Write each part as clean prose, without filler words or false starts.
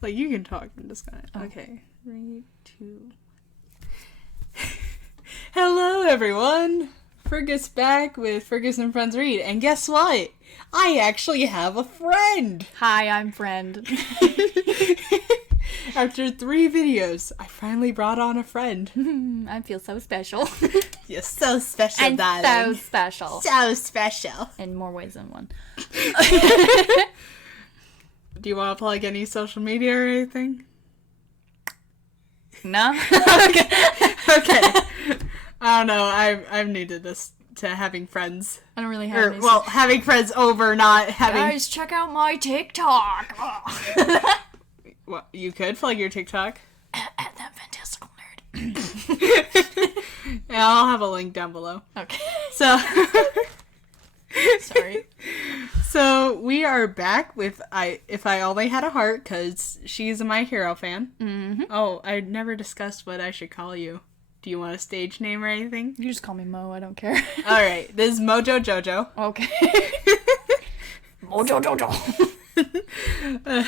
Like, you can talk. I'm just gonna... Oh. Okay. 3, 2... Hello, everyone! Fergus back with Fergus and Friends Read. And guess what? I actually have a friend! Hi, I'm Friend. After 3 videos, I finally brought on a friend. I feel so special. You're so special, I'm darling. so special. So special. In more ways than one. Do you want to plug any social media or anything? No? Okay. I don't know. I'm new to this, to having friends. I don't really have any. Well, having friends over, not having... Guys, check out my TikTok. Well, you could plug your TikTok. At that fantastical nerd. Yeah, I'll have a link down below. Okay. So... Sorry. So, we are back with If I Only Had a Heart, because she's a My Hero fan. Mm-hmm. Oh, I never discussed what I should call you. Do you want a stage name or anything? You just call me Mo, I don't care. Alright, this is Mojo Jojo. Okay. Mojo Jojo.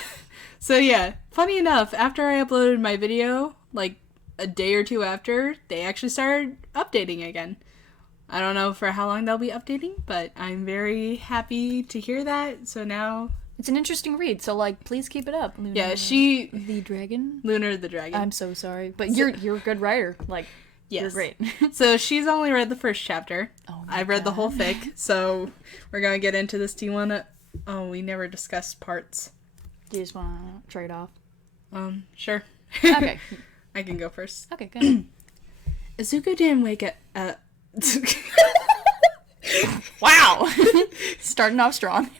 So yeah, funny enough, after I uploaded my video, like a day or two after, they actually started updating again. I don't know for how long they'll be updating, but I'm very happy to hear that. So now... It's an interesting read, so, like, please keep it up. Luna, yeah, the dragon? Lunar the dragon. I'm so sorry, but you're a good writer. Like, yes. You're great. So she's only read the first chapter. Oh I've read the whole fic, so we're going to get into this. Do you want to... Oh, we never discussed parts. Do you just want to trade off? Sure. Okay. I can go first. Okay, good. Izuku didn't wake up... Wow! Starting off strong.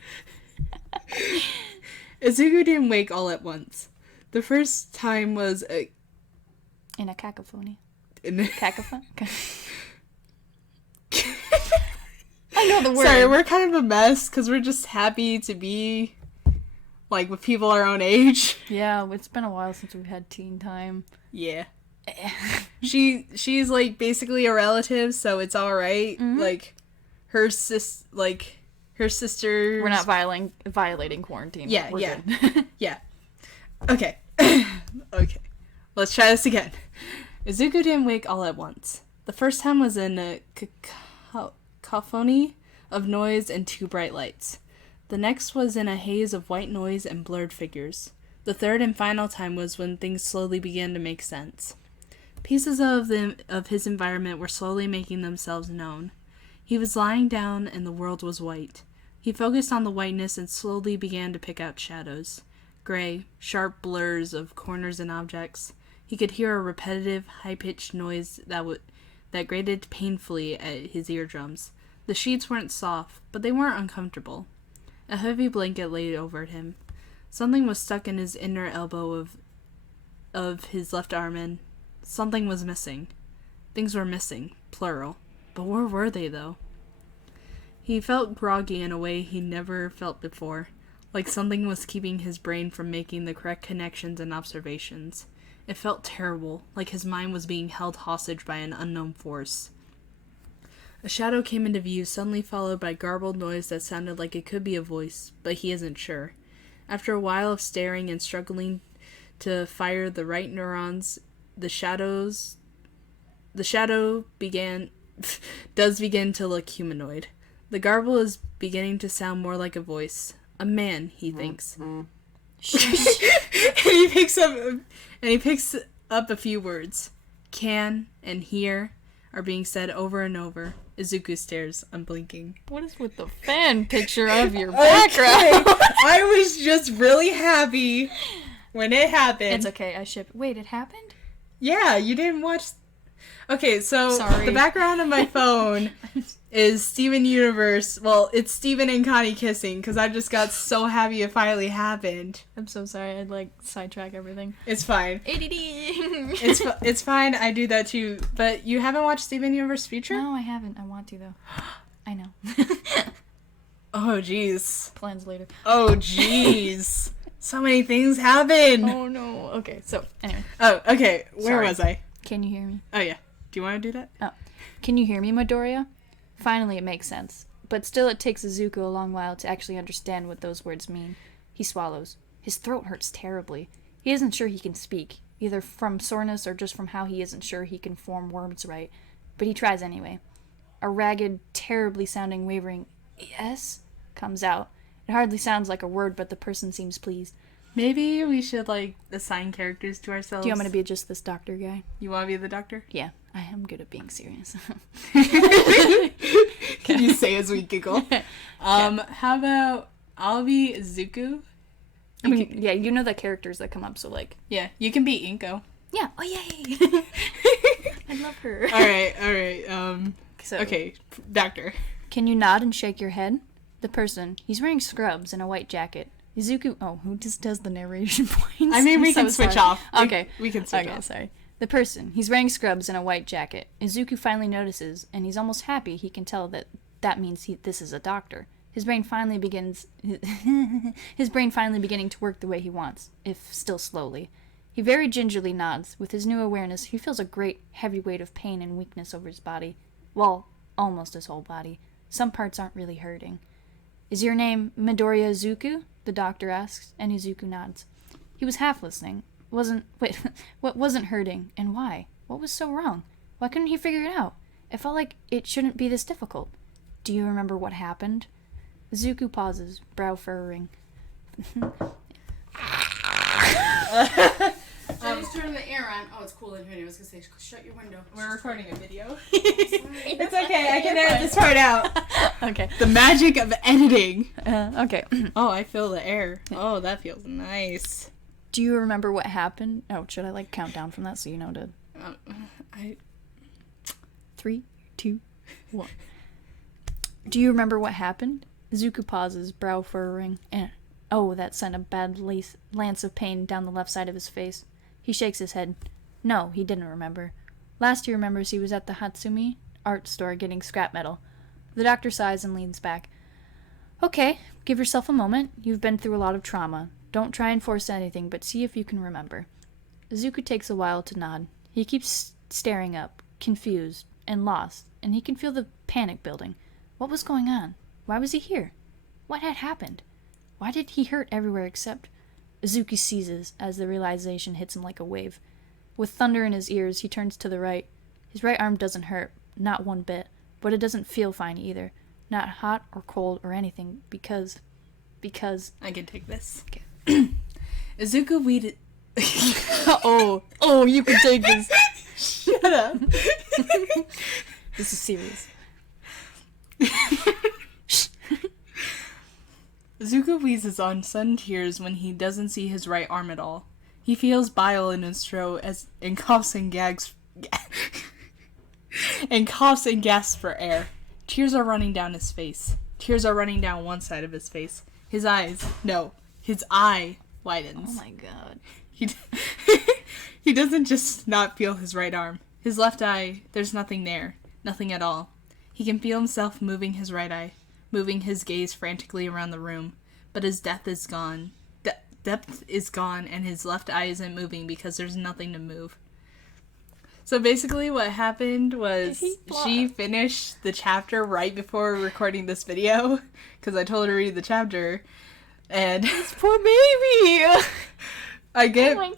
Izuku didn't wake all at once. The first time was in a cacophony. Cacophony? I know the word. Sorry, we're kind of a mess because we're just happy to be like with people our own age. Yeah, it's been a while since we've had teen time. Yeah. She's like basically a relative, so it's all right. Mm-hmm. Like her sister. We're not violating quarantine. Yeah, we're yeah, good. yeah. Okay, okay. Let's try this again. Izuku didn't wake all at once. The first time was in a cacophony of noise and 2 bright lights. The next was in a haze of white noise and blurred figures. The third and final time was when things slowly began to make sense. Pieces of his environment were slowly making themselves known. He was lying down and the world was white. He focused on the whiteness and slowly began to pick out shadows. Gray, sharp blurs of corners and objects. He could hear a repetitive, high-pitched noise that grated painfully at his eardrums. The sheets weren't soft, but they weren't uncomfortable. A heavy blanket lay over him. Something was stuck in his inner elbow of his left arm, and something was missing. Things were missing, plural. But where were they, though? He felt groggy in a way he never felt before, like something was keeping his brain from making the correct connections and observations. It felt terrible, like his mind was being held hostage by an unknown force. A shadow came into view, suddenly followed by garbled noise that sounded like it could be a voice, but he isn't sure. After a while of staring and struggling to fire the right neurons, the shadow does begin to look humanoid. The garble is beginning to sound more like a voice. A man, he thinks. And he picks up a few words. Can and here are being said over and over. Izuku stares, unblinking. What is with the fan picture of your background? Okay. I was just really happy when it happened. It's okay, I ship. Wait, it happened? Yeah, you didn't watch... Okay, so Sorry. The background of my phone is Steven Universe. Well, it's Steven and Connie kissing, because I just got so happy it finally happened. I'm so sorry, I'd like sidetrack everything. It's fine. ADD! It's fine, I do that too. But you haven't watched Steven Universe Future? No, I haven't. I want to, though. I know. Oh, jeez. Plans later. Oh, jeez. So many things happen. Oh, no. Okay, so, anyway. Oh, okay. Where was I? Can you hear me? Oh, yeah. Do you want to do that? Oh. Can you hear me, Midoriya? Finally, it makes sense. But still, it takes Izuku a long while to actually understand what those words mean. He swallows. His throat hurts terribly. He isn't sure he can speak, either from soreness or just from how he isn't sure he can form words right, but he tries anyway. A ragged, terribly sounding, wavering yes comes out. It hardly sounds like a word, but the person seems pleased. Maybe we should, like, assign characters to ourselves. Do you want me to be just this doctor guy? You want to be the doctor? Yeah, I am good at being serious. Can you say as we giggle? How about I'll be Zuko? I mean, yeah, you know the characters that come up, so like... Yeah, you can be Inko. Yeah, oh yay! I love her. Alright, So, okay, doctor. Can you nod and shake your head? The person, he's wearing scrubs and a white jacket. Izuku, who just does the narration points? I mean, we can so switch sorry. off. Okay. We can switch off. Okay, sorry. The person, he's wearing scrubs and a white jacket. Izuku finally notices, and he's almost happy he can tell that means this is a doctor. His brain finally beginning to work the way he wants, if still slowly. He very gingerly nods. With his new awareness, he feels a great, heavy weight of pain and weakness over his body. Well, almost his whole body. Some parts aren't really hurting. Is your name Midoriya Izuku? The doctor asks, and Izuku nods. He was half listening. What wasn't hurting, and why? What was so wrong? Why couldn't he figure it out? It felt like it shouldn't be this difficult. Do you remember what happened? Izuku pauses, brow furrowing. I just turned the air on. Oh, it's cool in here. I was gonna say, shut your window. We're recording a video. It's okay, I can edit this part out. Okay. The magic of editing. Okay. Oh, I feel the air. Oh, that feels nice. Do you remember what happened? Oh, should I like count down from that so you know to... 3, 2, 1. Do you remember what happened? Izuku pauses, brow furrowing, and that sent a bad lance of pain down the left side of his face. He shakes his head. No, he didn't remember. Last he remembers he was at the Hatsumi art store getting scrap metal. The doctor sighs and leans back. Okay, give yourself a moment. You've been through a lot of trauma. Don't try and force anything, but see if you can remember. Izuku takes a while to nod. He keeps staring up, confused and lost, and he can feel the panic building. What was going on? Why was he here? What had happened? Why did he hurt everywhere except... Izuku seizes as the realization hits him like a wave. With thunder in his ears, he turns to the right. His right arm doesn't hurt, not one bit, but it doesn't feel fine either. Not hot or cold or anything, because... I can take this. Okay. Izuku weeded... Oh, you can take this. Shut up. This is serious. Izuku wheezes on sudden tears when he doesn't see his right arm at all. He feels bile in his throat and coughs and gags and coughs and gasps for air. Tears are running down his face. Tears are running down one side of his face. His eye widens. Oh my god. He doesn't just not feel his right arm. His left eye, there's nothing there. Nothing at all. He can feel himself moving his right eye, moving his gaze frantically around the room, but his depth is gone. Depth is gone, and his left eye isn't moving because there's nothing to move. So basically what happened was she finished the chapter right before recording this video, because I told her to read the chapter, and... This poor baby! I go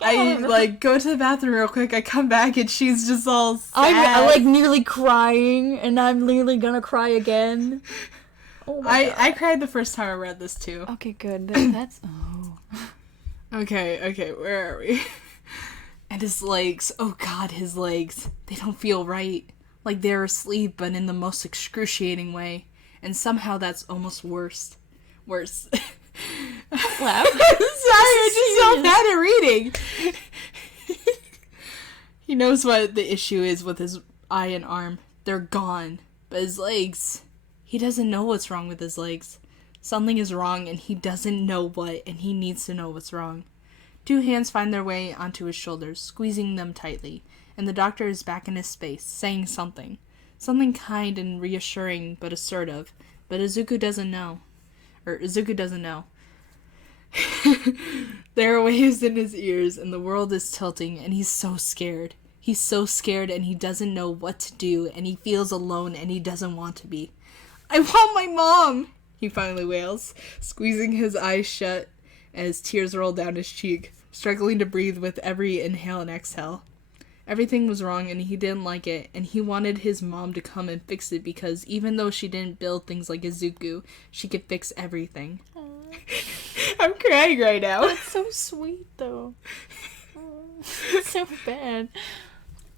to the bathroom real quick, I come back, and she's just all sad. I'm like nearly crying, and I'm nearly gonna cry again. Oh my god. I cried the first time I read this too. Okay, good. That's... Oh. Okay, where are we? And his legs, oh god, his legs. They don't feel right. Like they're asleep, but in the most excruciating way. And somehow that's almost worse. Worse. Wow. Sorry, I'm just so bad at reading. He knows what the issue is with his eye and arm. They're gone. But his legs... He doesn't know what's wrong with his legs. Something is wrong, and he doesn't know what, and he needs to know what's wrong. 2 hands find their way onto his shoulders, squeezing them tightly, and the doctor is back in his space, saying something. Something kind and reassuring, but assertive. But Izuku doesn't know. There are waves in his ears, and the world is tilting, and he's so scared. He's so scared, and he doesn't know what to do, and he feels alone, and he doesn't want to be. I want my mom! He finally wails, squeezing his eyes shut as tears roll down his cheek. struggling to breathe with every inhale and exhale. Everything was wrong and he didn't like it, and he wanted his mom to come and fix it because even though she didn't build things like Izuku, she could fix everything. I'm crying right now. That's so sweet, though. It's so bad.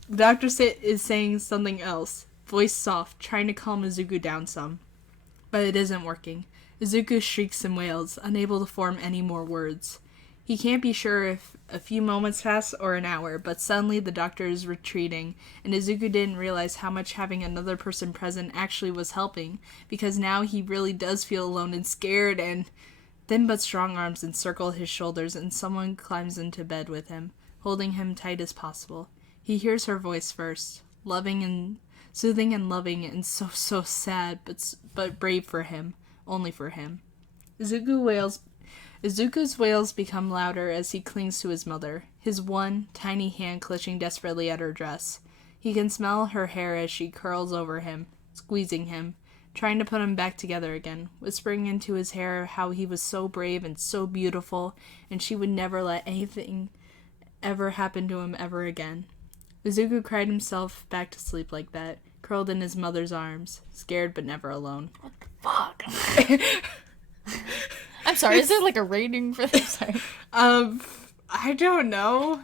The doctor is saying something else, voice soft, trying to calm Izuku down some. But it isn't working. Izuku shrieks and wails, unable to form any more words. He can't be sure if a few moments pass or an hour, but suddenly the doctor is retreating, and Izuku didn't realize how much having another person present actually was helping, because now he really does feel alone and scared, and thin but strong arms encircle his shoulders, and someone climbs into bed with him, holding him tight as possible. He hears her voice first, loving and soothing and loving, and so sad, but brave for him, only for him. Izuku's wails become louder as he clings to his mother, his one tiny hand clutching desperately at her dress. He can smell her hair as she curls over him, squeezing him, trying to put him back together again, whispering into his hair how he was so brave and so beautiful, and she would never let anything ever happen to him ever again. Izuku cried himself back to sleep like that, curled in his mother's arms, scared but never alone. What the fuck? I'm sorry, is there like a rating for this? Sorry. I don't know.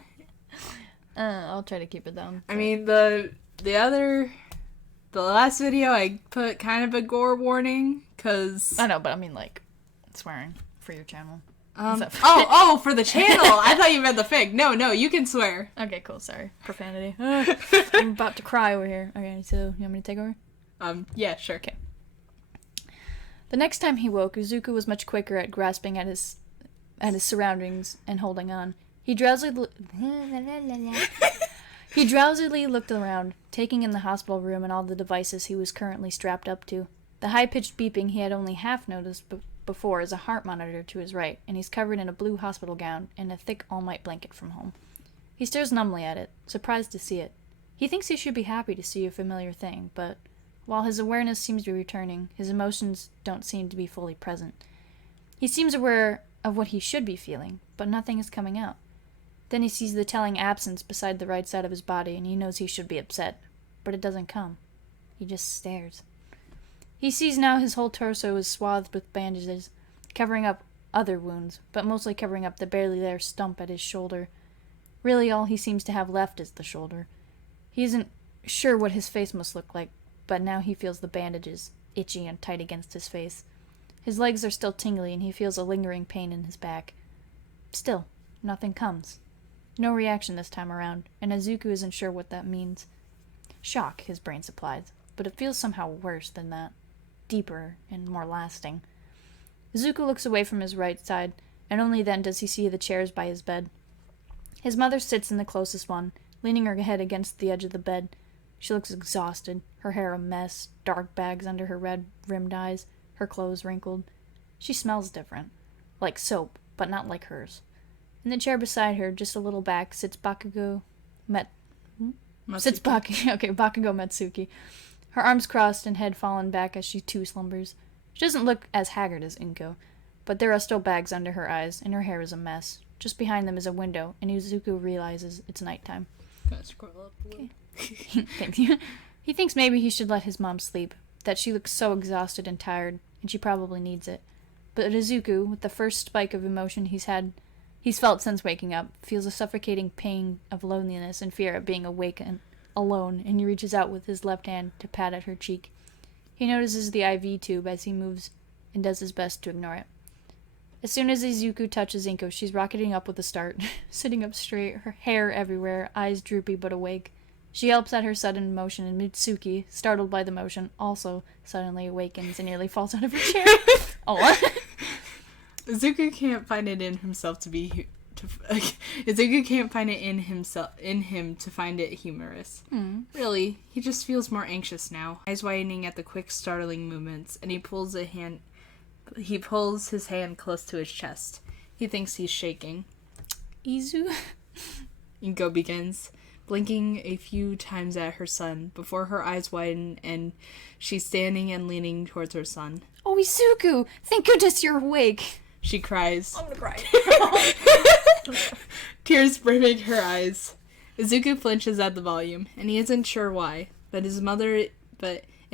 I'll try to keep it down. I mean, the last video I put kind of a gore warning, cause... I know, but I mean like, swearing for your channel. For the channel! I thought you meant the fig. No, you can swear. Okay, cool, sorry. Profanity. I'm about to cry over here. Okay, so you want me to take over? Yeah, sure. Okay. The next time he woke, Izuku was much quicker at grasping at his surroundings and holding on. He drowsily looked around, taking in the hospital room and all the devices he was currently strapped up to. The high-pitched beeping he had only half noticed before is a heart monitor to his right, and he's covered in a blue hospital gown and a thick all-night blanket from home. He stares numbly at it, surprised to see it. He thinks he should be happy to see a familiar thing, but while his awareness seems to be returning, his emotions don't seem to be fully present. He seems aware of what he should be feeling, but nothing is coming out. Then he sees the telling absence beside the right side of his body, and he knows he should be upset, but it doesn't come. He just stares. He sees now his whole torso is swathed with bandages, covering up other wounds, but mostly covering up the barely there stump at his shoulder. Really, all he seems to have left is the shoulder. He isn't sure what his face must look like, but now he feels the bandages, itchy and tight against his face. His legs are still tingly, and he feels a lingering pain in his back. Still, nothing comes. No reaction this time around, and Izuku isn't sure what that means. Shock, his brain supplies, but it feels somehow worse than that. Deeper and more lasting. Izuku looks away from his right side, and only then does he see the chairs by his bed. His mother sits in the closest one, leaning her head against the edge of the bed. She looks exhausted, her hair a mess, dark bags under her red-rimmed eyes, her clothes wrinkled. She smells different. Like soap, but not like hers. In the chair beside her, just a little back, sits Bakugo Matsuki. Her arms crossed and head fallen back as she too slumbers. She doesn't look as haggard as Inko, but there are still bags under her eyes, and her hair is a mess. Just behind them is a window, and Izuku realizes it's nighttime. Can I scroll up a little? Thank you. He thinks maybe he should let his mom sleep, that she looks so exhausted and tired, and she probably needs it. But Izuku, with the first spike of emotion he's felt since waking up, feels a suffocating pain of loneliness and fear at being awake and alone, and he reaches out with his left hand to pat at her cheek. He notices the IV tube as he moves and does his best to ignore it. As soon as Izuku touches Inko, she's rocketing up with a start, sitting up straight, her hair everywhere, eyes droopy but awake. She yelps at her sudden motion, and Mitsuki, startled by the motion, also suddenly awakens and nearly falls out of her chair. Oh, what? Izuku can't find it in himself Izuku can't find it in him to find it humorous. Really, he just feels more anxious now, eyes widening at the quick, startling movements, and he pulls his hand close to his chest. He thinks he's shaking. Izu? Inko begins, blinking a few times at her son, before her eyes widen and she's standing and leaning towards her son. Oh, Izuku! Thank goodness you're awake! She cries. I'm gonna cry. tears brimming her eyes. Izuku flinches at the volume, and he isn't sure why, but it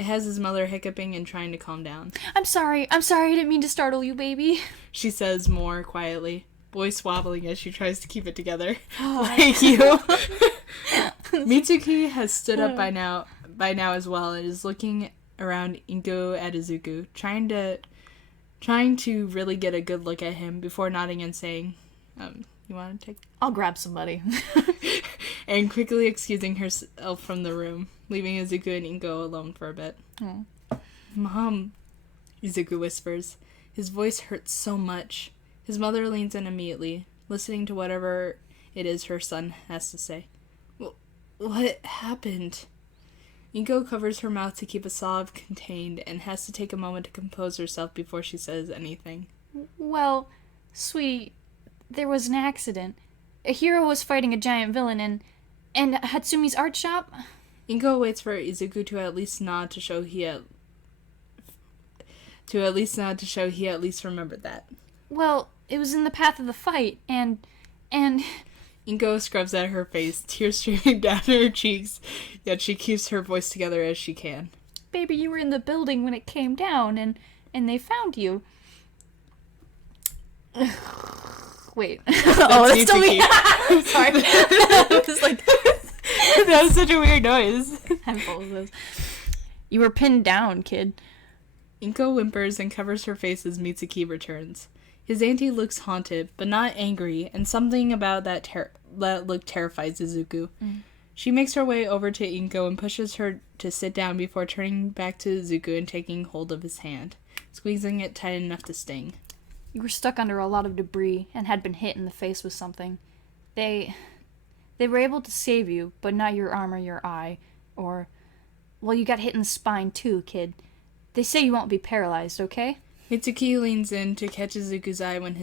has his mother hiccuping and trying to calm down. I'm sorry, I didn't mean to startle you, baby. She says more quietly, voice wobbling as she tries to keep it together. Like you. Mitsuki has stood up by now as well and is looking around Inko at Izuku, trying to really get a good look at him before nodding and saying, you want to take... I'll grab somebody. And quickly excusing herself from the room, leaving Izuku and Inko alone for a bit. Oh. Mom, Izuku whispers. His voice hurts so much. His mother leans in immediately, listening to whatever it is her son has to say. What happened? Inko covers her mouth to keep a sob contained and has to take a moment to compose herself before she says anything. Well, sweetie, there was an accident. A hero was fighting a giant villain in Hatsumi's art shop. Inko waits for Izuku to at least nod to show he at least remembered that. Well, it was in the path of the fight, and... Inko scrubs at her face, tears streaming down her cheeks, yet she keeps her voice together as she can. Baby, you were in the building when it came down, and they found you. Wait. That's still me. I'm sorry. It was like... That was such a weird noise. I'm full of those. You were pinned down, kid. Inko whimpers and covers her face as Mitsuki returns. His auntie looks haunted, but not angry, and something about that look terrifies Izuku. She makes her way over to Inko and pushes her to sit down before turning back to Izuku and taking hold of his hand, squeezing it tight enough to sting. You were stuck under a lot of debris and had been hit in the face with something. They were able to save you, but not your arm or your eye, or... Well, you got hit in the spine too, kid. They say you won't be paralyzed, okay? Mitsuki leans in to catch Izuku's eye when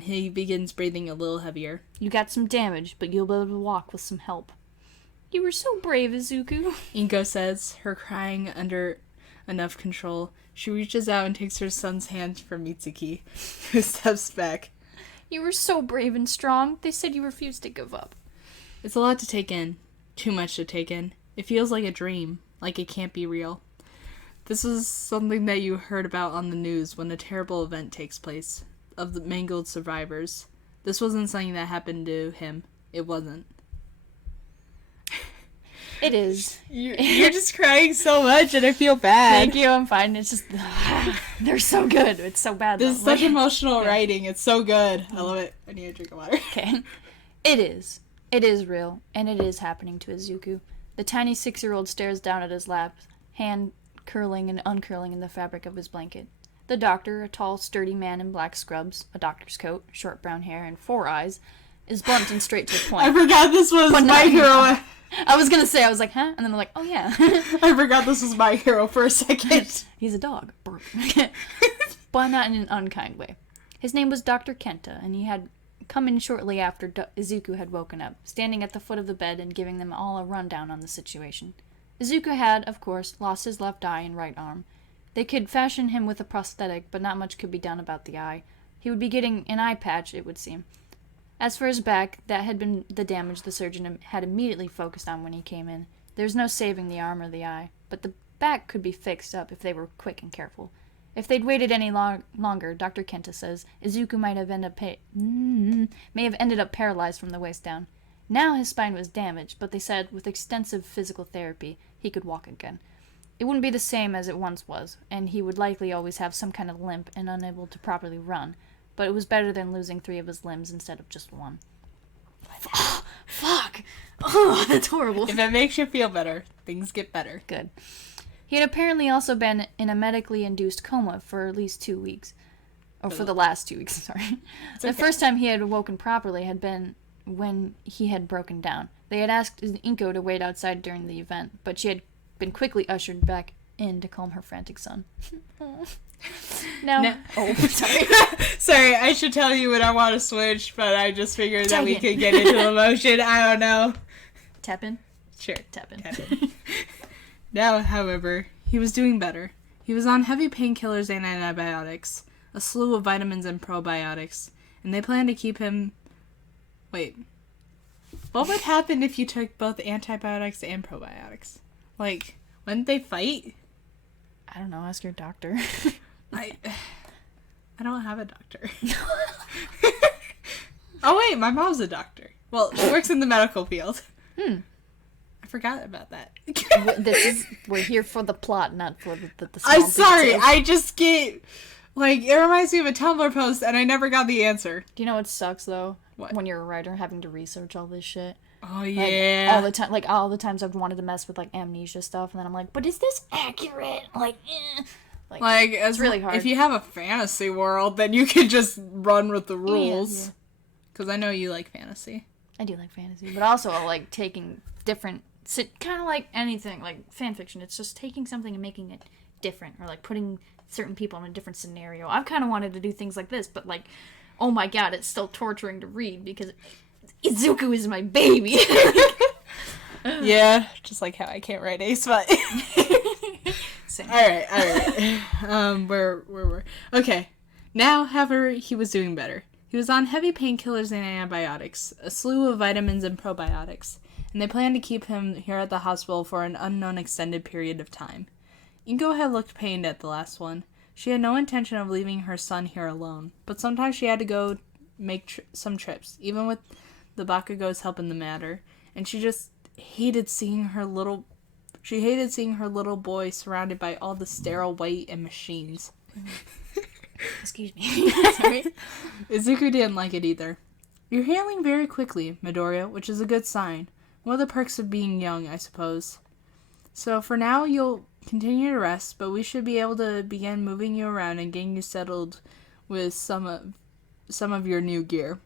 he begins breathing a little heavier. You got some damage, but you'll be able to walk with some help. You were so brave, Izuku. Inko says, her crying under enough control. She reaches out and takes her son's hand from Mitsuki, who steps back. You were so brave and strong. They said you refused to give up. It's a lot to take in. Too much to take in. It feels like a dream, like it can't be real. This is something that you heard about on the news when a terrible event takes place, of the mangled survivors. This wasn't something that happened to him. It wasn't. It is. You're just crying so much and I feel bad. Thank you, I'm fine. It's just... they're so good. It's so bad. This is such emotional writing. It's so good. I love it. I need a drink of water. Okay. It is. It is real, and it is happening to Izuku. The tiny 6-year-old stares down at his lap, hand curling and uncurling in the fabric of his blanket. The doctor, a tall, sturdy man in black scrubs, a doctor's coat, short brown hair, and 4 eyes, is blunt and straight to the point. I forgot this was My Hero. I was gonna say, I was like, huh? And then I'm like, oh yeah. I forgot this was My Hero for a second. He's a dog. But not in an unkind way. His name was Dr. Kenta, and he had come in shortly after Izuku had woken up, standing at the foot of the bed and giving them all a rundown on the situation. Izuku had, of course, lost his left eye and right arm. They could fashion him with a prosthetic, but not much could be done about the eye. He would be getting an eye patch, it would seem. As for his back, that had been the damage the surgeon had immediately focused on when he came in. There's no saving the arm or the eye, but the back could be fixed up if they were quick and careful. If they'd waited any longer, Dr. Kenta says, Izuku may have ended up paralyzed from the waist down. Now his spine was damaged, but they said with extensive physical therapy, he could walk again. It wouldn't be the same as it once was, and he would likely always have some kind of limp and unable to properly run, but it was better than losing 3 of his limbs instead of just 1. Oh, fuck! Oh, that's horrible. If it makes you feel better, things get better. Good. He had apparently also been in a medically induced coma for at least 2 weeks. Or for the last 2 weeks, sorry. The first time he had awoken properly had been when he had broken down. They had asked Inko to wait outside during the event, but she had been quickly ushered back in to calm her frantic son. Now, oh, sorry. Sorry, I should tell you when I want to switch, but I just figured that we could get into the motion. I don't know. Tap in? Sure. Tap in. Now, however, he was doing better. He was on heavy painkillers and antibiotics, a slew of vitamins and probiotics, and they planned to keep him Wait. What would happen if you took both antibiotics and probiotics? Like, wouldn't they fight? I don't know. Ask your doctor. I don't have a doctor. Oh, wait. My mom's a doctor. Well, she works in the medical field. I forgot about that. We're here for the plot, not for the small I'm sorry. details. I just get... Like, it reminds me of a Tumblr post, and I never got the answer. Do you know what sucks, though? What? When you're a writer, having to research all this shit. Oh, Like, yeah. all the time, like, all the times I've wanted to mess with, like, amnesia stuff, and then I'm like, but is this accurate? Like, Like, it's really hard. If you have a fantasy world, then you can just run with the rules. Yeah. Because I know you like fantasy. I do like fantasy, but also I like taking different, kind of like anything, like fanfiction. It's just taking something and making it different, or like putting certain people in a different scenario. I've kind of wanted to do things like this, but like, oh my god, it's still torturing to read because Izuku is my baby. Yeah, just like how I can't write Ace, but... Same. Alright. Where were... Okay. Now, however, he was doing better. He was on heavy painkillers and antibiotics, a slew of vitamins and probiotics, and they planned to keep him here at the hospital for an unknown extended period of time. Ingo had looked pained at the last one. She had no intention of leaving her son here alone, but sometimes she had to go make some trips, even with the Bakugo's help in the matter, and she just hated seeing her little boy surrounded by all the sterile white and machines. Excuse me. Sorry. Izuku didn't like it either. You're healing very quickly, Midoriya, which is a good sign. One of the perks of being young, I suppose. So for now, you'll continue to rest, but we should be able to begin moving you around and getting you settled with some of your new gear.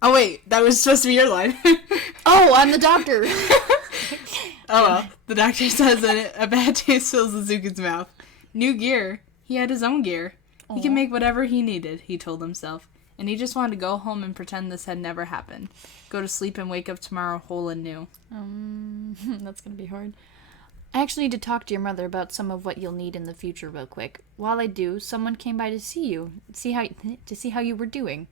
Oh wait, that was supposed to be your line. Oh, I'm the doctor. Oh well, the doctor says that a bad taste fills Izuku's mouth. New gear? He had his own gear. He could make whatever he needed, he told himself. And he just wanted to go home and pretend this had never happened. Go to sleep and wake up tomorrow whole and new. That's gonna be hard. I actually need to talk to your mother about some of what you'll need in the future real quick. While I do, someone came by to see you, to see how you were doing.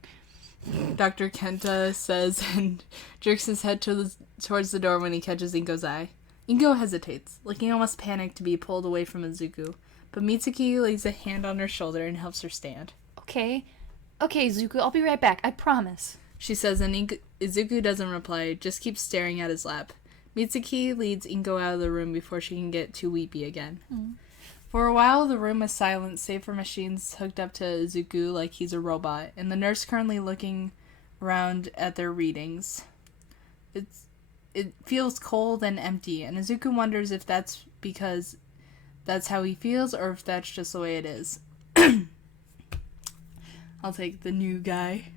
Dr. Kenta says and jerks his head towards the door when he catches Inko's eye. Inko hesitates, looking almost panicked to be pulled away from Izuku. But Mitsuki lays a hand on her shoulder and helps her stand. Okay, Zuko, I'll be right back, I promise. She says, and Izuku doesn't reply, just keeps staring at his lap. Mitsuki leads Inko out of the room before she can get too weepy again. For a while, the room was silent, save for machines hooked up to Izuku like he's a robot, and the nurse currently looking around at their readings. It feels cold and empty, and Izuku wonders if that's because that's how he feels, or if that's just the way it is. I'll take the new guy,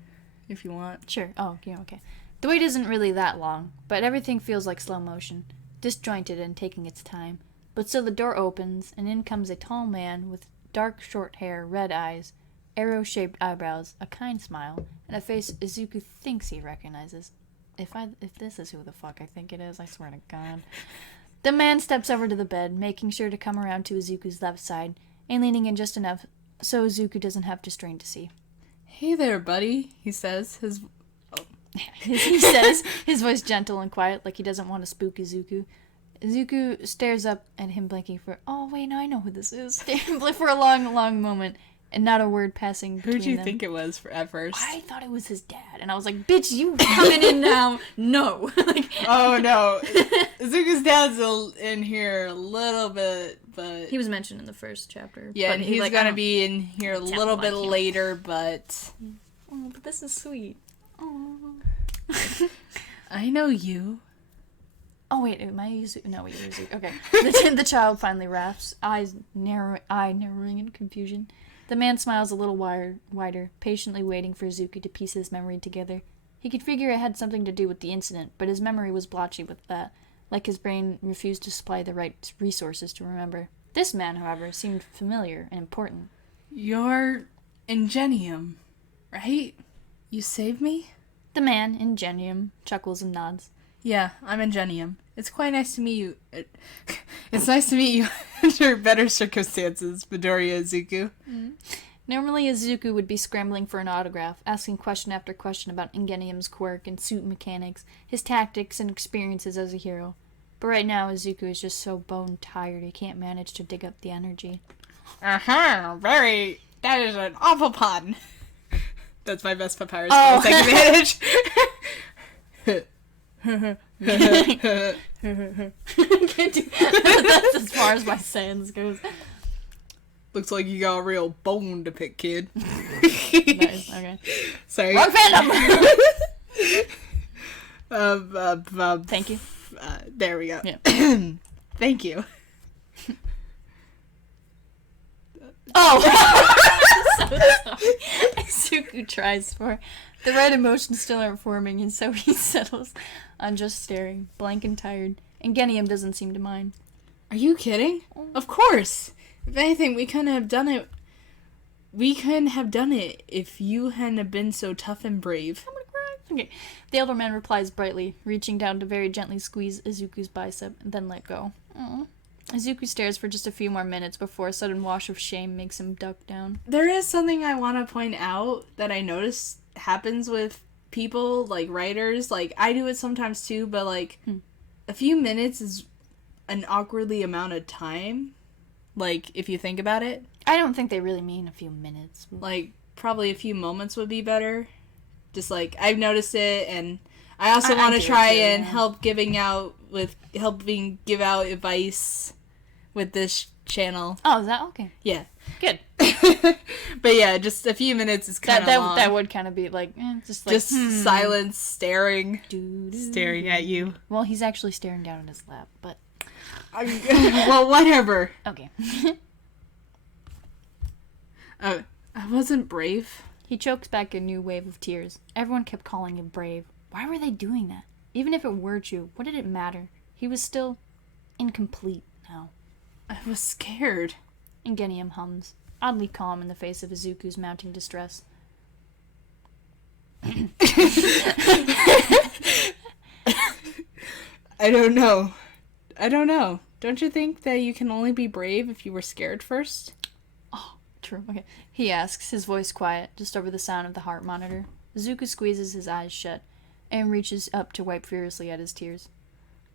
if you want. Sure, yeah, okay. The wait isn't really that long, but everything feels like slow motion, disjointed and taking its time. But still the door opens, and in comes a tall man with dark short hair, red eyes, arrow-shaped eyebrows, a kind smile, and a face Izuku thinks he recognizes. If this is who the fuck I think it is, I swear to God. The man steps over to the bed, making sure to come around to Izuku's left side, and leaning in just enough so Izuku doesn't have to strain to see. Hey there, buddy, he says, He says, his voice gentle and quiet, like he doesn't want to spook Izuku. Izuku stares up at him, blinking for, oh wait, no, I know who this is, for a long, long moment, and not a word passing between them. Who'd you think it was at first? I thought it was his dad, and I was like, bitch, you coming in now? No. Oh no, Izuku's dad's in here a little bit, but... He was mentioned in the first chapter. Yeah, but and he's gonna be in here a little bit like him. later, but... Oh, but this is sweet. Oh. I know you. Oh wait, am I Izuku? No, you're Izuku. Okay. The child finally laughs, eye narrowing in confusion. The man smiles a little wider, patiently waiting for Izuku to piece his memory together. He could figure it had something to do with the incident, but his memory was blotchy with that, like his brain refused to supply the right resources to remember. This man, however, seemed familiar and important. You're Ingenium, right? You saved me? The man, Ingenium, chuckles and nods. Yeah, I'm Ingenium. It's quite nice to meet you. It's nice to meet you under better circumstances, Midoriya Izuku. Normally, Izuku would be scrambling for an autograph, asking question after question about Ingenium's quirk and suit mechanics, his tactics and experiences as a hero. But right now, Izuku is just so bone tired he can't manage to dig up the energy. Very. That is an awful pun. That's my best papyrus advantage. That's as far as my sans goes. Looks like you got a real bone to pick, kid. Nice, okay. Sorry. Wrong fandom! Thank you. There we go. Yeah. Thank you. Oh! So sorry. Izuku tries for. The right emotions still aren't forming, and so he settles on just staring, blank and tired. And Genium doesn't seem to mind. Are you kidding? Of course. If anything, we couldn't have done it. We couldn't have done it if you hadn't have been so tough and brave. I'm gonna cry. Okay. The elder man replies brightly, reaching down to very gently squeeze Izuku's bicep, and then let go. Aww. Izuku stares for just a few more minutes before a sudden wash of shame makes him duck down. There is something I want to point out that I noticed happens with people, like writers. Like, I do it sometimes too, but like, a few minutes is an awkwardly amount of time. Like, if you think about it. I don't think they really mean a few minutes. Like, probably a few moments would be better. Just like, I've noticed it, and I also want to try and helping give out advice with this channel. Oh, is that okay? Yeah. Good. But yeah, just a few minutes is kind of long. That would kind of be like, just silence, staring at you. Well, he's actually staring down at his lap, but well, whatever. Okay. I wasn't brave. He chokes back a new wave of tears. Everyone kept calling him brave. Why were they doing that? Even if it were true, what did it matter? He was still incomplete now. I was scared. Ingenium hums, oddly calm in the face of Izuku's mounting distress. I don't know. Don't you think that you can only be brave if you were scared first? Oh, true. Okay. He asks, his voice quiet, just over the sound of the heart monitor. Izuku squeezes his eyes shut and reaches up to wipe furiously at his tears.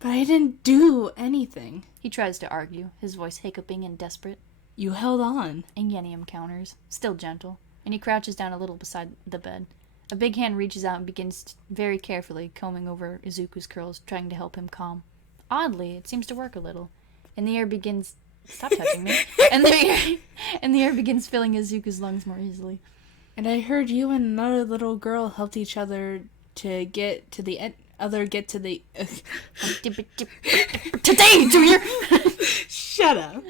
But I didn't do anything. He tries to argue, his voice hiccuping and desperate. You held on. Ingenium counters, still gentle, and he crouches down a little beside the bed. A big hand reaches out and begins very carefully combing over Izuku's curls, trying to help him calm. Oddly, it seems to work a little. And the air begins... Stop touching me. And the air begins filling Izuku's lungs more easily. And I heard you and another little girl helped each other to get to the end. Today, Junior! Shut up.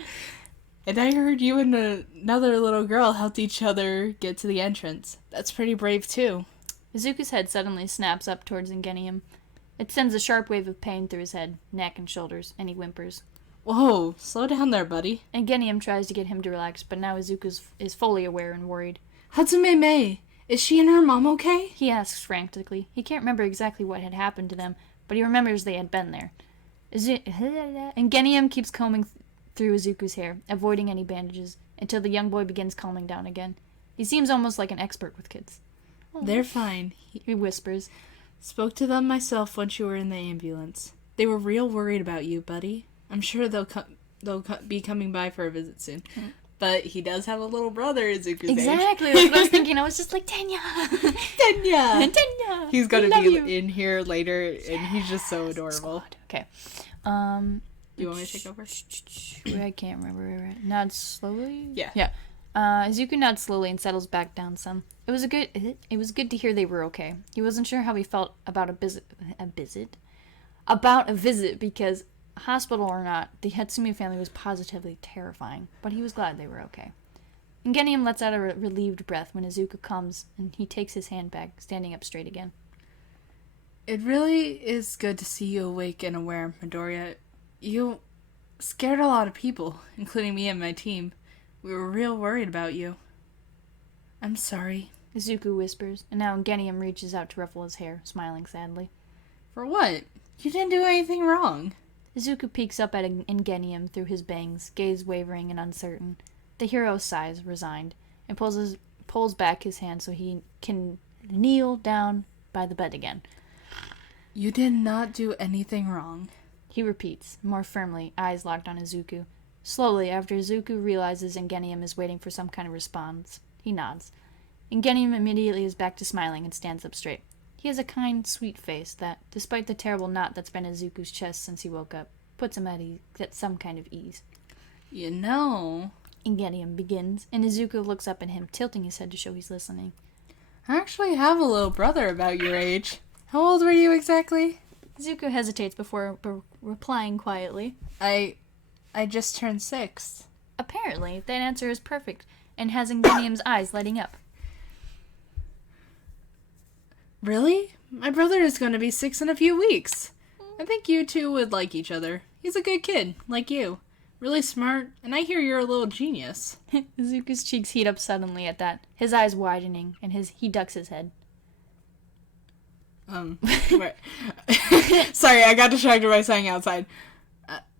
And I heard you and another little girl helped each other get to the entrance. That's pretty brave, too. Izuku's head suddenly snaps up towards Ingenium. It sends a sharp wave of pain through his head, neck, and shoulders, and he whimpers. Whoa, slow down there, buddy. Ingenium tries to get him to relax, but now Izuku is fully aware and worried. Hatsume Mei, is she and her mom okay? He asks frantically. He can't remember exactly what had happened to them, but he remembers they had been there. Ingenium keeps combing through Izuku's hair, avoiding any bandages, until the young boy begins calming down again. He seems almost like an expert with kids. They're fine, he whispers. Spoke to them myself once you were in the ambulance. They were real worried about you, buddy. I'm sure they'll be coming by for a visit soon. But he does have a little brother, Izuku's Exactly, age. that's what I was thinking. I was just like, Tenya! Tenya! He's gonna be in here later, and he's just so adorable. Squad. Okay. You want me to take over? I can't remember where we're at. Nod slowly? Yeah. Izuku nods slowly and settles back down some. It was good to hear they were okay. He wasn't sure how he felt about a visit because, hospital or not, the Hatsume family was positively terrifying, but he was glad they were okay. Ingenium lets out a relieved breath when Izuku comes, and he takes his hand back, standing up straight again. It really is good to see you awake and aware, Midoriya. You scared a lot of people, including me and my team. We were real worried about you. I'm sorry. Izuku whispers, and now Ingenium reaches out to ruffle his hair, smiling sadly. For what? You didn't do anything wrong. Izuku peeks up at Ingenium through his bangs, gaze wavering and uncertain. The hero sighs, resigned, and pulls back his hand so he can kneel down by the bed again. You did not do anything wrong. He repeats, more firmly, eyes locked on Izuku. Slowly, after Izuku realizes Ingenium is waiting for some kind of response, he nods. Ingenium immediately is back to smiling and stands up straight. He has a kind, sweet face that, despite the terrible knot that's been in Izuku's chest since he woke up, puts him at some kind of ease. You know... Ingenium begins, and Izuku looks up at him, tilting his head to show he's listening. I actually have a little brother about your age. How old were you exactly? Izuku hesitates before replying quietly. I just turned 6. Apparently, that answer is perfect, and has Ingenium's eyes lighting up. Really? My brother is going to be 6 in a few weeks. I think you two would like each other. He's a good kid, like you. Really smart, and I hear you're a little genius. Izuku's cheeks heat up suddenly at that, his eyes widening, and he ducks his head. Right. Sorry, I got distracted by saying outside.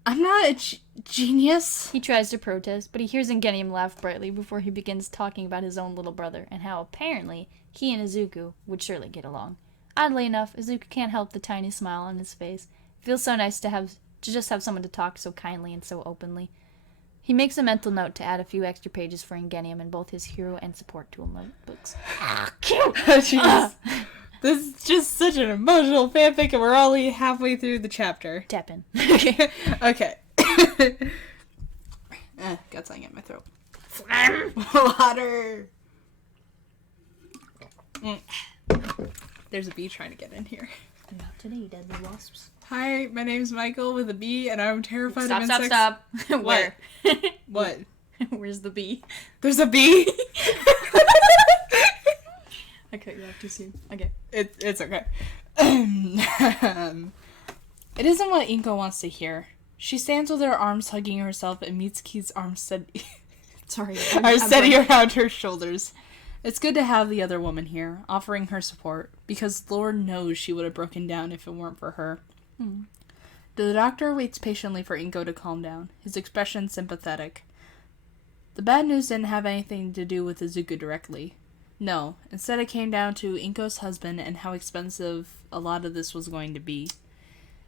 I'm not a genius. He tries to protest, but he hears Ingenium laugh brightly before he begins talking about his own little brother, and how apparently he and Izuku would surely get along. Oddly enough, Izuku can't help the tiny smile on his face. It feels so nice to just have someone to talk so kindly and so openly. He makes a mental note to add a few extra pages for Ingenium in both his hero and support tool notebooks. Cute! Jeez. This is just such an emotional fanfic, and we're only halfway through the chapter. Tapping. Okay. Got something in my throat. Water! There's a bee trying to get in here. Not today, deadly wasps. Hi, my name's Michael with a B, and I'm terrified of insects. Stop. Where? What? Where's the bee? There's a bee? I cut you off too soon. Okay. It's okay. It isn't what Inko wants to hear. She stands with her arms hugging herself, and Mitsuki's arms steady. Sorry. are steady around her shoulders. It's good to have the other woman here, offering her support, because Lord knows she would have broken down if it weren't for her. The doctor waits patiently for Inko to calm down, his expression sympathetic. The bad news didn't have anything to do with Izuku directly. No, instead it came down to Inko's husband and how expensive a lot of this was going to be.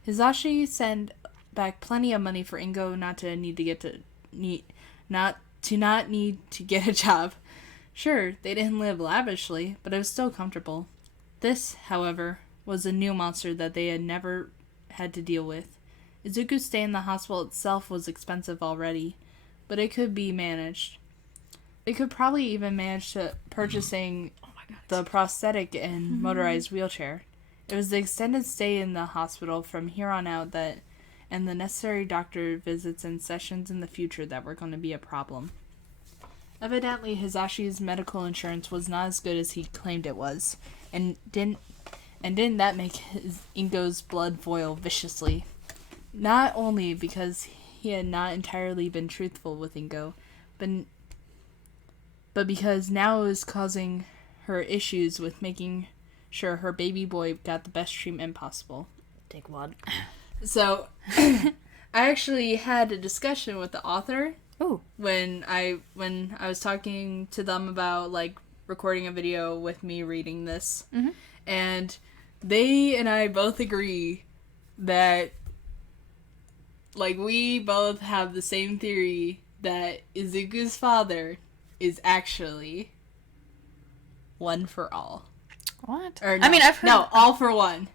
Hizashi sent back plenty of money for Inko not need to get a job. Sure, they didn't live lavishly, but it was still comfortable. This, however, was a new monster that they had never had to deal with. Izuku's stay in the hospital itself was expensive already, but it could be managed. They could probably even manage to purchasing the prosthetic and motorized wheelchair. It was the extended stay in the hospital from here on out and the necessary doctor visits and sessions in the future that were going to be a problem. Evidently, Hizashi's medical insurance was not as good as he claimed it was, and didn't that make Ingo's blood boil viciously? Not only because he had not entirely been truthful with Ingo, but because now it was causing her issues with making sure her baby boy got the best treatment possible. Take one. So, I actually had a discussion with the author. Oh. When I was talking to them about, like, recording a video with me reading this. Mm-hmm. And they and I both agree that, like, we both have the same theory that Izuku's father is actually one for all. What? Or no, I mean, I've heard... No, all for one.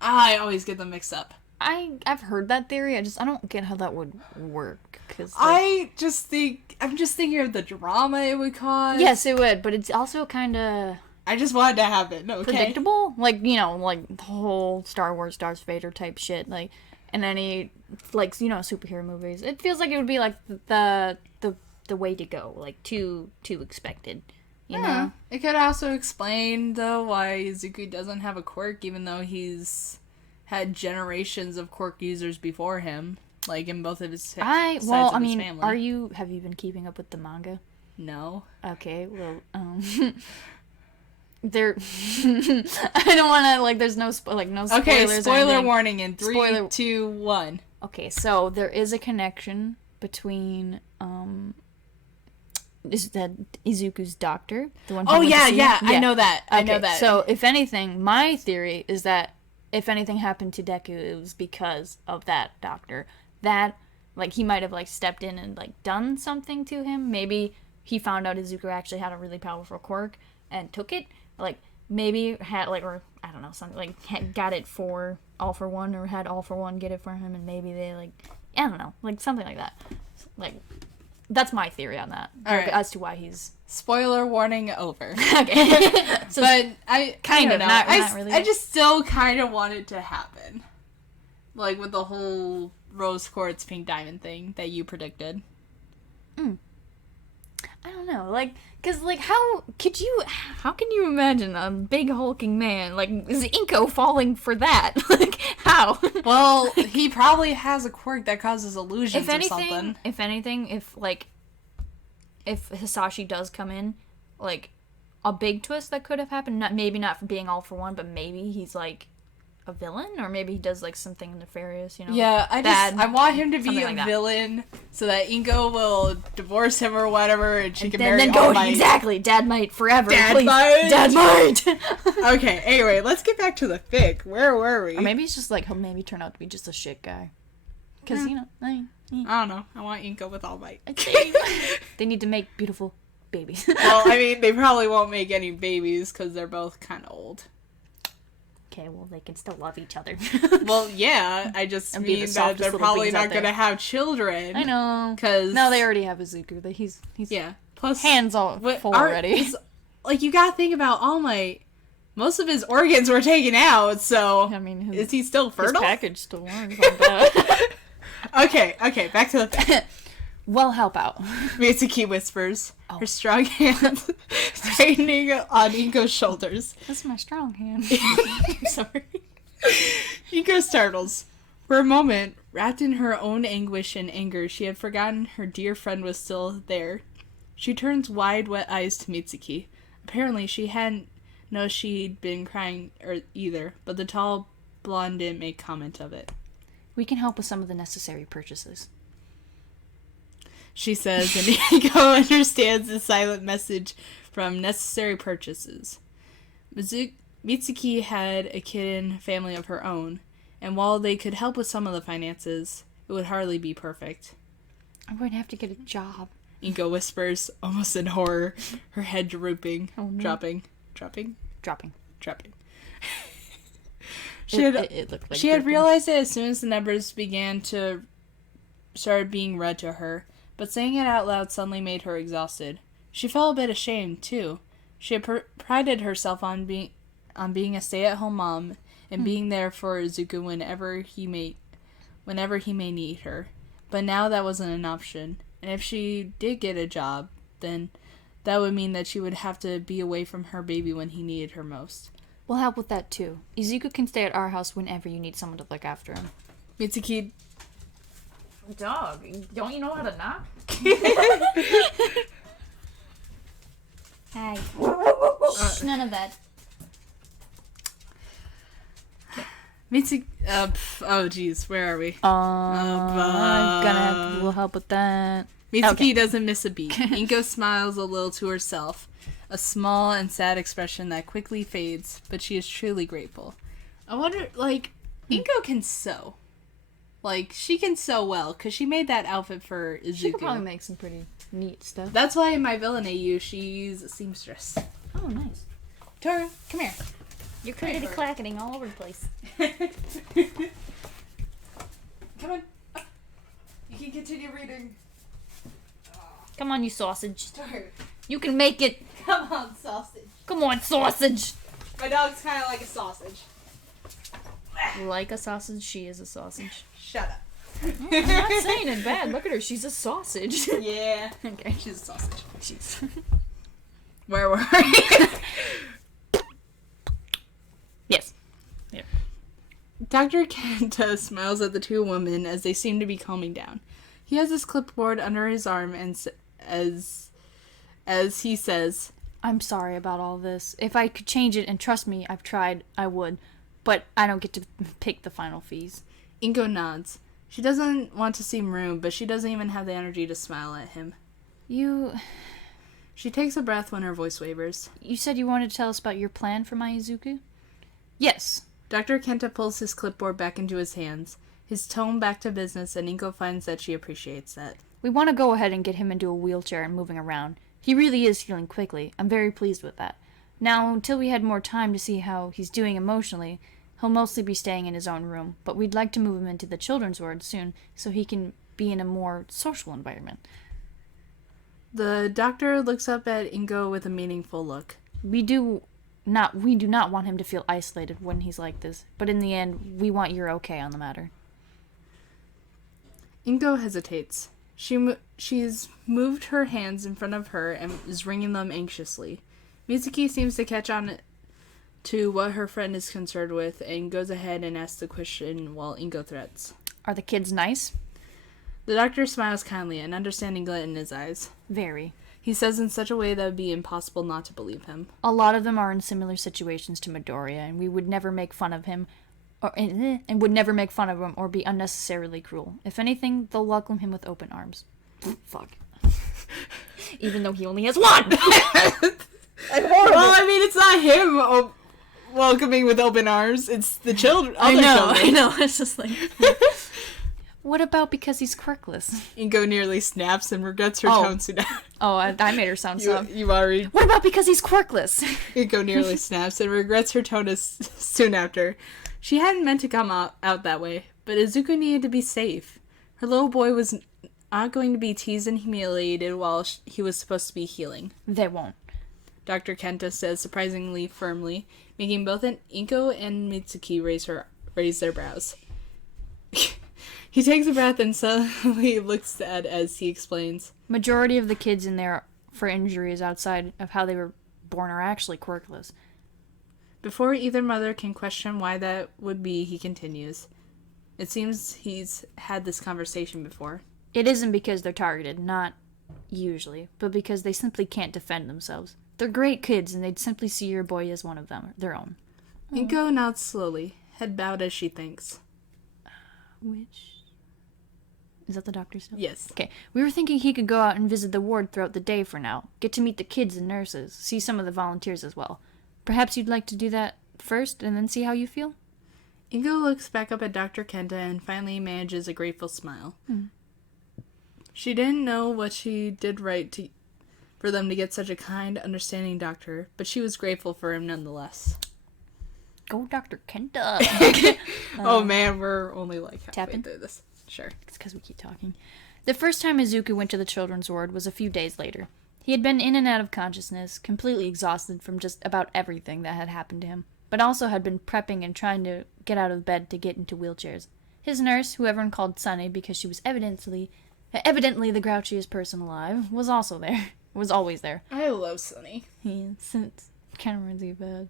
I always get them mixed up. I've heard that theory. I don't get how that would work. Cause, like, I'm just thinking of the drama it would cause. Yes, it would, but it's also kind of... I just wanted to happen, okay? Predictable? Like, you know, like the whole Star Wars, Darth Vader type shit. Like, in any, like, you know, superhero movies. It feels like it would be, like, the way to go. Like, too expected. You know? It could also explain, though, why Izuku doesn't have a quirk, even though he's had generations of quirk users before him. Like, in both of his sides of his family. Have you been keeping up with the manga? No. Okay, well, there, I don't want to, like, there's no spoilers. Okay, spoiler warning in 3, 2, 1. Okay, so there is a connection between, is that Izuku's doctor? The one who Oh, went to yeah, see yeah. him? I know that. I know Okay, that. So, if anything, my theory is that if anything happened to Deku, it was because of that doctor. That, like, he might have, like, stepped in and, like, done something to him. Maybe he found out Izuku actually had a really powerful quirk and took it. Like, maybe had, like, or, I don't know, something, like, got it for All For One, or had All For One get it for him, and maybe they, like, I don't know, like, something like that. Like, that's my theory on that. All right. As to why he's... Spoiler warning over. Okay. So, But I kind don't of, know. not really. I just still kind of want it to happen. Like with the whole rose quartz pink diamond thing that you predicted. I don't know, like, because, like, how can you imagine a big hulking man, like, is Inko falling for that? Like, how? Well, he probably has a quirk that causes illusions or something. If anything, if Hisashi does come in, like, a big twist that could have happened, maybe not for being All For One, but maybe he's, like, a villain, or maybe he does, like, something nefarious, you know? Yeah, I want him to be a like villain so that Inko will divorce him or whatever, and she can marry then All go, Might. exactly, Dad Might forever, Dad please. Might! Dad Might! Okay, anyway, let's get back to the fic. Where were we? Or maybe it's just, like, he'll maybe turn out to be just a shit guy. Because, you know, I don't know. I want Inko with All Might. they need to make beautiful babies. Well, I mean, they probably won't make any babies because they're both kind of old. Okay, well, they can still love each other. Well, yeah, I just And be the mean that softest they're little probably things not out going to there. have children. I know. Because... No, they already have Izuku. He's Yeah. Plus... hands all full already. Like, you gotta think about All Might. Most of his organs were taken out, so... I mean, is he still his fertile? package still works like that. Okay, back to the fic. Well, help out. Mitsuki whispers, her strong hand tightening on Inko's shoulders. That's my strong hand. I'm sorry. Inko startles. For a moment, wrapped in her own anguish and anger, she had forgotten her dear friend was still there. She turns wide, wet eyes to Mitsuki. Apparently, she hadn't noticed she'd been crying either, but the tall blonde didn't make comment of it. We can help with some of the necessary purchases. She says, and Inko understands the silent message from necessary purchases. Mitsuki had a kid and family of her own, and while they could help with some of the finances, it would hardly be perfect. I'm going to have to get a job. Inko whispers, almost in horror, her head drooping, Oh, no. dropping. Dropping. It looked like She had dripping. realized it as soon as the numbers started being read to her, but saying it out loud suddenly made her exhausted. She felt a bit ashamed, too. She had prided herself on being a stay-at-home mom and being there for Izuku whenever he may need her. But now that wasn't an option, and if she did get a job, then that would mean that she would have to be away from her baby when he needed her most. We'll help with that, too. Izuku can stay at our house whenever you need someone to look after him. Mitsuki... Dog, don't you know how to knock? Hi. Shh, none of that. Mitsuki... oh, jeez, where are we? I'm gonna have a little help with that. Mitsuki doesn't miss a beat. Inko smiles a little to herself, a small and sad expression that quickly fades, but she is truly grateful. I wonder, like, Inko can sew. Like, she can sew well, because she made that outfit for Izuku. She could probably make some pretty neat stuff. That's why in my villain AU, she's a seamstress. Oh, nice. Tora, come here. You're clickety clacketing all over the place. Come on. Up. You can continue reading. Come on, you sausage. Tora. You can make it. Come on, sausage. Come on, sausage. My dog's kind of like a sausage. Like a sausage, she is a sausage. Shut up. I'm not saying it bad. Look at her. She's a sausage. Yeah. Okay. She's a sausage. She's. Where were we? Yes. Dr. Kenta smiles at the two women as they seem to be calming down. He has his clipboard under his arm and as he says, I'm sorry about all this. If I could change it, and trust me, I've tried, I would. But I don't get to pick the final fees. Inko nods. She doesn't want to seem rude, but she doesn't even have the energy to smile at him. You She takes a breath when her voice wavers. You said you wanted to tell us about your plan for my Izuku? Yes. Dr. Kenta pulls his clipboard back into his hands, his tone back to business, and Inko finds that she appreciates that. We want to go ahead and get him into a wheelchair and moving around. He really is healing quickly. I'm very pleased with that. Now, until we had more time to see how he's doing emotionally, he'll mostly be staying in his own room, but we'd like to move him into the children's ward soon so he can be in a more social environment. The doctor looks up at Inko with a meaningful look. We do not want him to feel isolated when he's like this, but in the end, we want your okay on the matter. Inko hesitates. She's moved her hands in front of her and is wringing them anxiously. Mitsuki seems to catch on to what her friend is concerned with and goes ahead and asks the question while Inko threats. Are the kids nice? The doctor smiles kindly, an understanding glint in his eyes. Very. He says in such a way that it would be impossible not to believe him. A lot of them are in similar situations to Midoriya, and we would never make fun of him, or be unnecessarily cruel. If anything, they'll welcome him with open arms. Fuck. Even though he only has one! Well, I mean, it's not him welcoming with open arms. It's the children. I know. It's just like... What about because he's quirkless? Inko nearly snaps and regrets her tone soon after. Oh, I made her sound soft. You already... What about because he's quirkless? Inko nearly snaps and regrets her tone soon after. She hadn't meant to come out that way, but Izuku needed to be safe. Her little boy was not going to be teased and humiliated while he was supposed to be healing. They won't. Dr. Kenta says surprisingly firmly, making both Inko and Mitsuki raise their brows. He takes a breath and suddenly looks sad as he explains. Majority of the kids in there for injuries outside of how they were born are actually quirkless. Before either mother can question why that would be, he continues. It seems he's had this conversation before. It isn't because they're targeted, not usually, but because they simply can't defend themselves. They're great kids, and they'd simply see your boy as one of them, their own. Inko nods slowly, head bowed as she thinks. Which... Is that the doctor still? Yes. Okay. We were thinking he could go out and visit the ward throughout the day for now. Get to meet the kids and nurses. See some of the volunteers as well. Perhaps you'd like to do that first and then see how you feel? Ingo looks back up at Dr. Kenta and finally manages a grateful smile. She didn't know what she did right for them to get such a kind, understanding doctor, but she was grateful for him nonetheless. Go Dr. Kenta! Oh man, we're only like halfway through this. Sure. It's because we keep talking. The first time Izuku went to the children's ward was a few days later. He had been in and out of consciousness, completely exhausted from just about everything that had happened to him, but also had been prepping and trying to get out of bed to get into wheelchairs. His nurse, who everyone called Sunny because she was evidently the grouchiest person alive, was also there. Was always there. I love Sunny. Since kind of reminds me of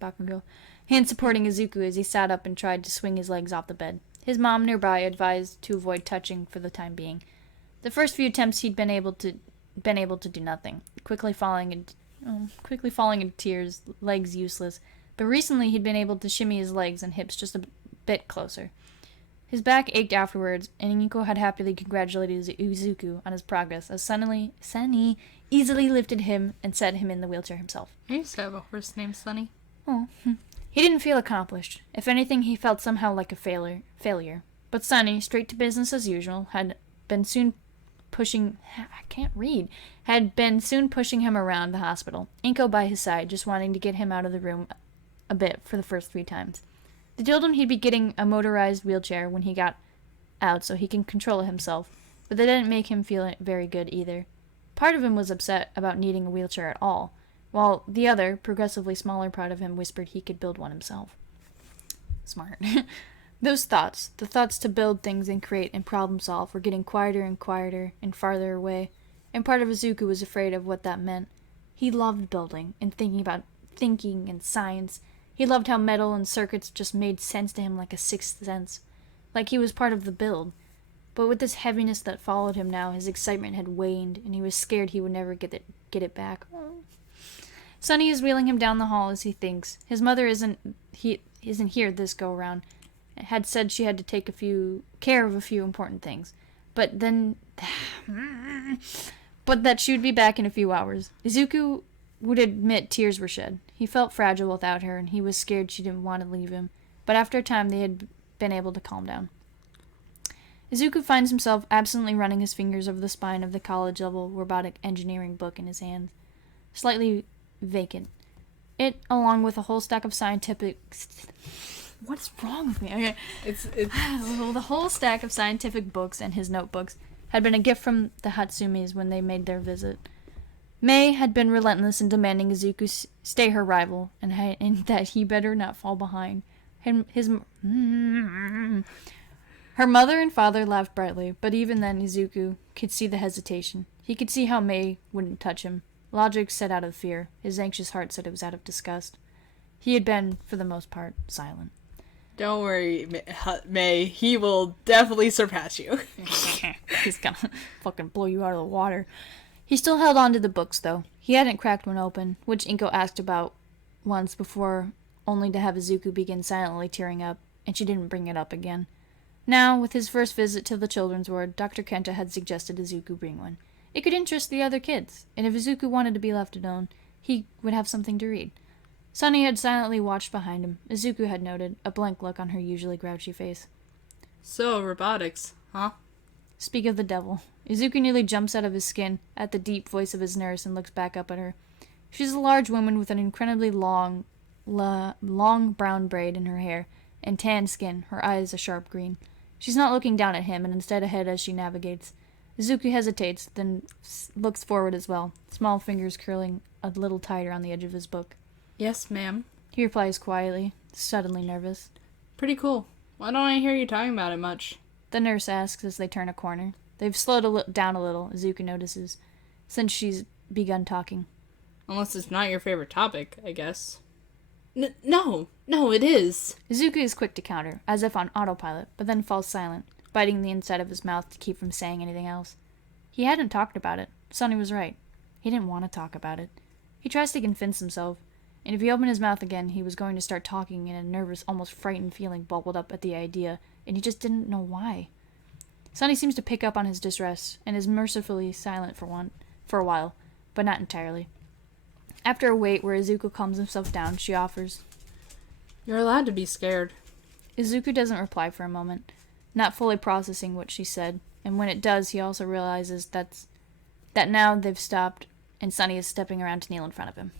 Bakugo. Hand supporting Izuku as he sat up and tried to swing his legs off the bed. His mom nearby advised to avoid touching for the time being. The first few attempts he'd been able to do nothing, quickly falling into tears, legs useless. But recently he'd been able to shimmy his legs and hips just a bit closer. His back ached afterwards, and Inko had happily congratulated Izuku on his progress as Sunny easily lifted him and set him in the wheelchair himself. I used to have a horse named Sunny. Oh. He didn't feel accomplished. If anything, he felt somehow like a failure. But Sunny, straight to business as usual, had been soon pushing him around the hospital, Inko by his side, just wanting to get him out of the room a bit for the first 3 times. They told him he'd be getting a motorized wheelchair when he got out so he can control himself, but that didn't make him feel very good either. Part of him was upset about needing a wheelchair at all, while the other, progressively smaller part of him whispered he could build one himself. Smart. Those thoughts, the thoughts to build things and create and problem solve, were getting quieter and farther away, and part of Izuku was afraid of what that meant. He loved building and thinking and science. He loved how metal and circuits just made sense to him like a sixth sense, like he was part of the build. But with this heaviness that followed him now, his excitement had waned, and he was scared he would never get it back. Sunny is wheeling him down the hall as he thinks. His mother isn't here this go-around. Had said she had to take care of a few important things. But then... but that she would be back in a few hours. Izuku would admit tears were shed. He felt fragile without her, and he was scared she didn't want to leave him. But after a time, they had been able to calm down. Izuku finds himself absently running his fingers over the spine of the college-level robotic engineering book in his hands, slightly vacant. It, along with a whole stack of scientific... What's wrong with me? Okay. It's Well, the whole stack of scientific books and his notebooks had been a gift from the Hatsumis when they made their visit. May had been relentless in demanding Izuku stay her rival, and that he better not fall behind. Her mother and father laughed brightly, but even then Izuku could see the hesitation. He could see how May wouldn't touch him. Logic said out of fear. His anxious heart said it was out of disgust. He had been, for the most part, silent. Don't worry, May. He will definitely surpass you. He's gonna fucking blow you out of the water. He still held on to the books, though. He hadn't cracked one open, which Inko asked about once before, only to have Izuku begin silently tearing up, and she didn't bring it up again. Now, with his first visit to the children's ward, Dr. Kenta had suggested Izuku bring one. It could interest the other kids, and if Izuku wanted to be left alone, he would have something to read. Sunny had silently watched behind him. Izuku had noted, a blank look on her usually grouchy face. So, robotics, huh? Speak of the devil. Izuku nearly jumps out of his skin at the deep voice of his nurse and looks back up at her. She's a large woman with an incredibly long brown braid in her hair, and tan skin, her eyes a sharp green. She's not looking down at him, and instead ahead as she navigates. Izuku hesitates, then looks forward as well, small fingers curling a little tighter on the edge of his book. Yes, ma'am. He replies quietly, suddenly nervous. Pretty cool. Why don't I hear you talking about it much? The nurse asks as they turn a corner. They've slowed down a little, Izuku notices, since she's begun talking. Unless it's not your favorite topic, I guess. No, it is. Izuku is quick to counter, as if on autopilot, but then falls silent, biting the inside of his mouth to keep from saying anything else. He hadn't talked about it. Sonny was right. He didn't want to talk about it. He tries to convince himself, and if he opened his mouth again, he was going to start talking, and a nervous, almost frightened feeling bubbled up at the idea, and he just didn't know why. Sonny seems to pick up on his distress, and is mercifully silent for a while, but not entirely. After a wait where Izuku calms himself down, she offers, You're allowed to be scared. Izuku doesn't reply for a moment, not fully processing what she said, and when it does, he also realizes that now they've stopped, and Sonny is stepping around to kneel in front of him.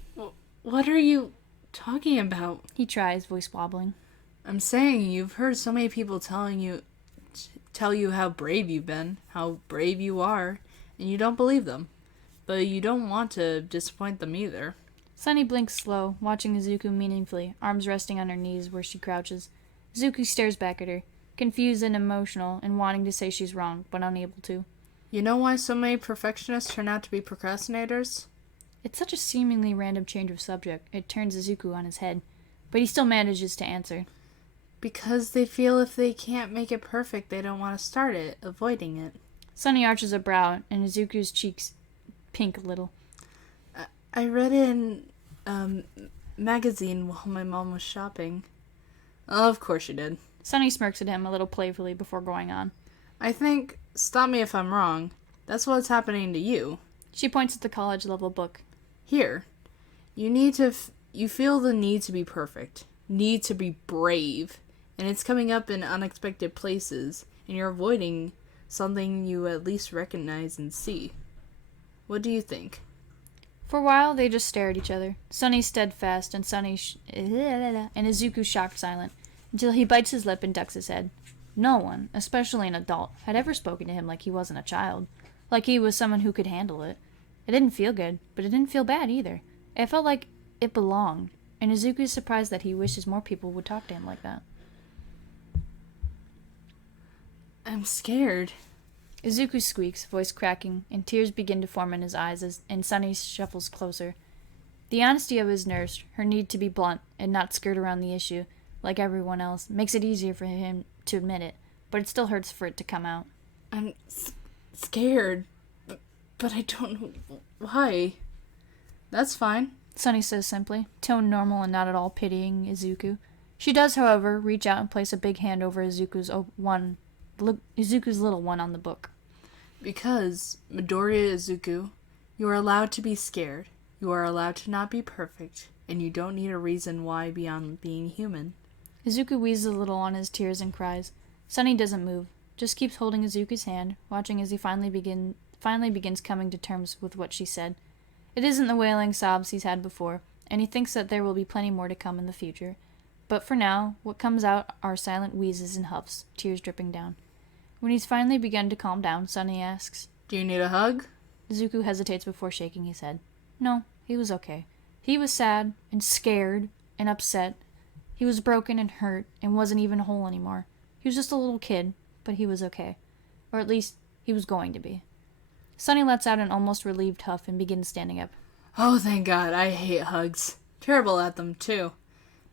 What are you talking about? He tries, voice wobbling. I'm saying you've heard so many people tell you how brave you've been, how brave you are, and you don't believe them. But you don't want to disappoint them either. Sunny blinks slow, watching Izuku meaningfully, arms resting on her knees where she crouches. Izuku stares back at her, confused and emotional, and wanting to say she's wrong, but unable to. You know why so many perfectionists turn out to be procrastinators? It's such a seemingly random change of subject, it turns Izuku on his head, but he still manages to answer. Because they feel if they can't make it perfect, they don't want to start it, avoiding it. Sunny arches a brow, and Izuku's cheeks pink a little. I read it in magazine while my mom was shopping. Oh, of course you did. Sunny smirks at him a little playfully before going on. I think, stop me if I'm wrong, that's what's happening to you. She points at the college-level book. Here. You feel the need to be perfect, need to be brave, and it's coming up in unexpected places, and you're avoiding something you at least recognize and see. What do you think? For a while, they just stare at each other. Sunny steadfast, and and Izuku shocked silent, until he bites his lip and ducks his head. No one, especially an adult, had ever spoken to him like he wasn't a child, like he was someone who could handle it. It didn't feel good, but it didn't feel bad either. It felt like it belonged, and Izuku is surprised that he wishes more people would talk to him like that. I'm scared. Izuku squeaks, voice cracking, and tears begin to form in his eyes and Sunny shuffles closer. The honesty of his nurse, her need to be blunt and not skirt around the issue, like everyone else, makes it easier for him to admit it, but it still hurts for it to come out. I'm scared, but I don't know why. That's fine. Sunny says simply, tone normal and not at all pitying Izuku. She does, however, reach out and place a big hand over Izuku's little one on the book. Because, Midoriya Izuku, you are allowed to be scared. You are allowed to not be perfect. And you don't need a reason why beyond being human. Izuku wheezes a little on his tears and cries. Sunny doesn't move, just keeps holding Izuku's hand, watching as he finally begins coming to terms with what she said. It isn't the wailing sobs he's had before, and he thinks that there will be plenty more to come in the future. But for now, what comes out are silent wheezes and huffs, tears dripping down. When he's finally begun to calm down, Sunny asks, Do you need a hug? Izuku hesitates before shaking his head. No, he was okay. He was sad, and scared, and upset. He was broken and hurt, and wasn't even whole anymore. He was just a little kid, but he was okay. Or at least, he was going to be. Sunny lets out an almost relieved huff and begins standing up. Oh, thank God. I hate hugs. Terrible at them, too.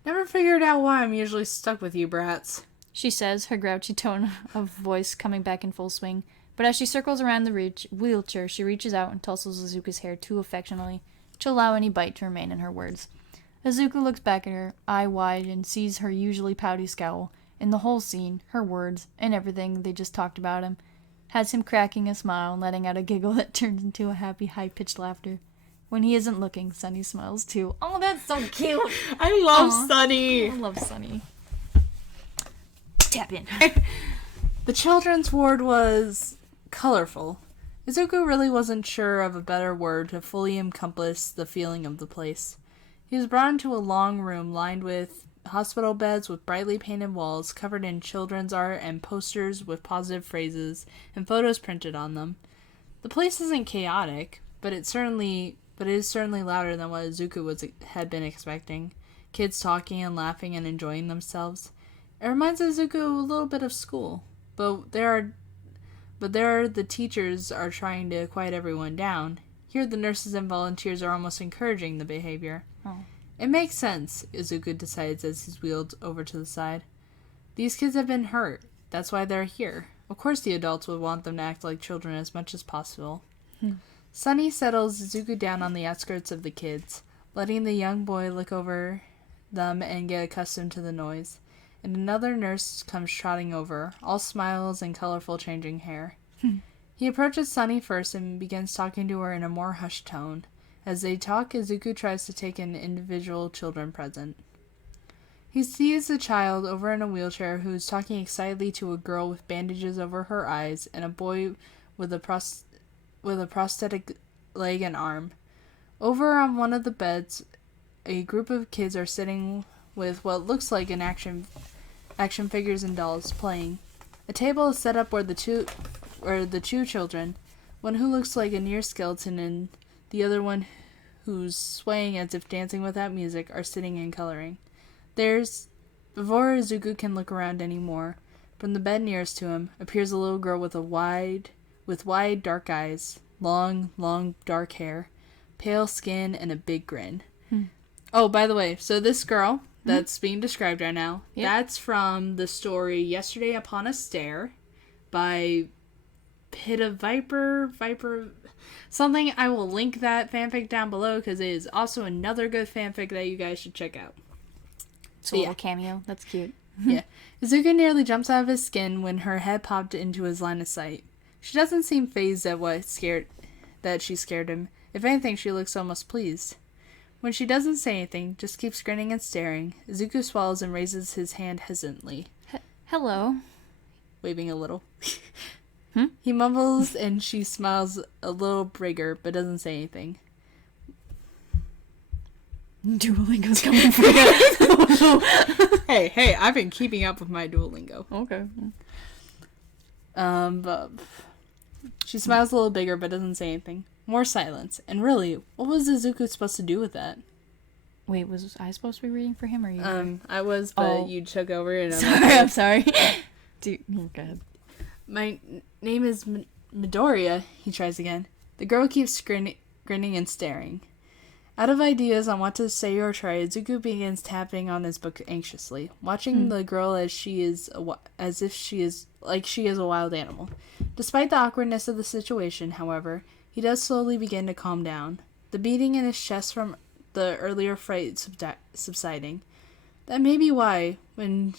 Never figured out why I'm usually stuck with you brats. She says, her grouchy tone of voice coming back in full swing. But as she circles around the wheelchair, she reaches out and tussles Izuku's hair too affectionately to allow any bite to remain in her words. Izuku looks back at her, eye wide, and sees her usually pouty scowl, and the whole scene, her words, and everything they just talked about him, has him cracking a smile and letting out a giggle that turns into a happy, high-pitched laughter. When he isn't looking, Sunny smiles too. Oh, that's so cute! I love Aw. Sunny! I love Sunny. Tap in. The children's ward was colorful. Izuku really wasn't sure of a better word to fully encompass the feeling of the place. He was brought into a long room lined with hospital beds with brightly painted walls covered in children's art and posters with positive phrases and photos printed on them. The place isn't chaotic, but it is certainly louder than what Izuku had been expecting. Kids talking and laughing and enjoying themselves. It reminds Izuku a little bit of school, but there the teachers are trying to quiet everyone down. Here the nurses and volunteers are almost encouraging the behavior. Oh. It makes sense, Izuku decides as he's wheeled over to the side. These kids have been hurt. That's why they're here. Of course the adults would want them to act like children as much as possible. Sunny settles Izuku down on the outskirts of the kids, letting the young boy look over them and get accustomed to the noise. And another nurse comes trotting over, all smiles and colorful changing hair. He approaches Sunny first and begins talking to her in a more hushed tone. As they talk, Izuku tries to take an individual children present. He sees a child over in a wheelchair who is talking excitedly to a girl with bandages over her eyes and a boy with a prosthetic leg and arm. Over on one of the beds, a group of kids are sitting with what looks like an action figures and dolls playing. A table is set up where the two children, one who looks like a near skeleton and the other one who's swaying as if dancing without music, are sitting and coloring. Before Izuku can look around anymore, from the bed nearest to him appears a little girl with wide dark eyes, long dark hair, pale skin, and a big grin. Oh, by the way, so this girl that's being described right now, that's from the story Yesterday Upon a Stair by Pit of Viper, something. I will link that fanfic down below because it is also another good fanfic that you guys should check out. It's a little cameo. That's cute. Yeah. Izuku nearly jumps out of his skin when her head popped into his line of sight. She doesn't seem fazed at that she scared him. If anything, she looks almost pleased. When she doesn't say anything, just keeps grinning and staring, Izuku swallows and raises his hand hesitantly. Hello. Waving a little. He mumbles and she smiles a little bigger, but doesn't say anything. Duolingo's coming for you. Hey, I've been keeping up with my Duolingo. Okay. But she smiles a little bigger, but doesn't say anything. More silence. And really, what was Izuku supposed to do with that? Wait, was I supposed to be reading for him or you? I was, but you took over and I'm sorry. Dude, go ahead. My name is Midoriya, he tries again. The girl keeps grinning and staring. Out of ideas on what to say or try, Izuku begins tapping on his book anxiously, watching the girl as if she is a wild animal. Despite the awkwardness of the situation, however, he does slowly begin to calm down, the beating in his chest from the earlier fright subsiding. That may be why, when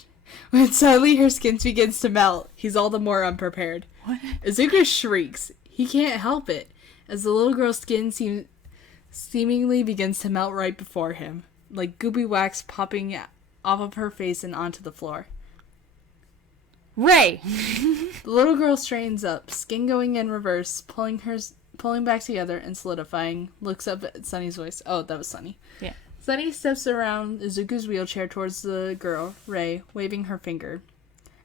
suddenly her skin begins to melt, he's all the more unprepared. What? Izuku shrieks. He can't help it, as the little girl's skin seemingly begins to melt right before him, like goopy wax popping off of her face and onto the floor. Ray! The little girl straightens up, skin going in reverse, pulling back together and solidifying, looks up at Sunny's voice. Oh, that was Sunny. Yeah. Sunny steps around Izuku's wheelchair towards the girl, Ray, waving her finger.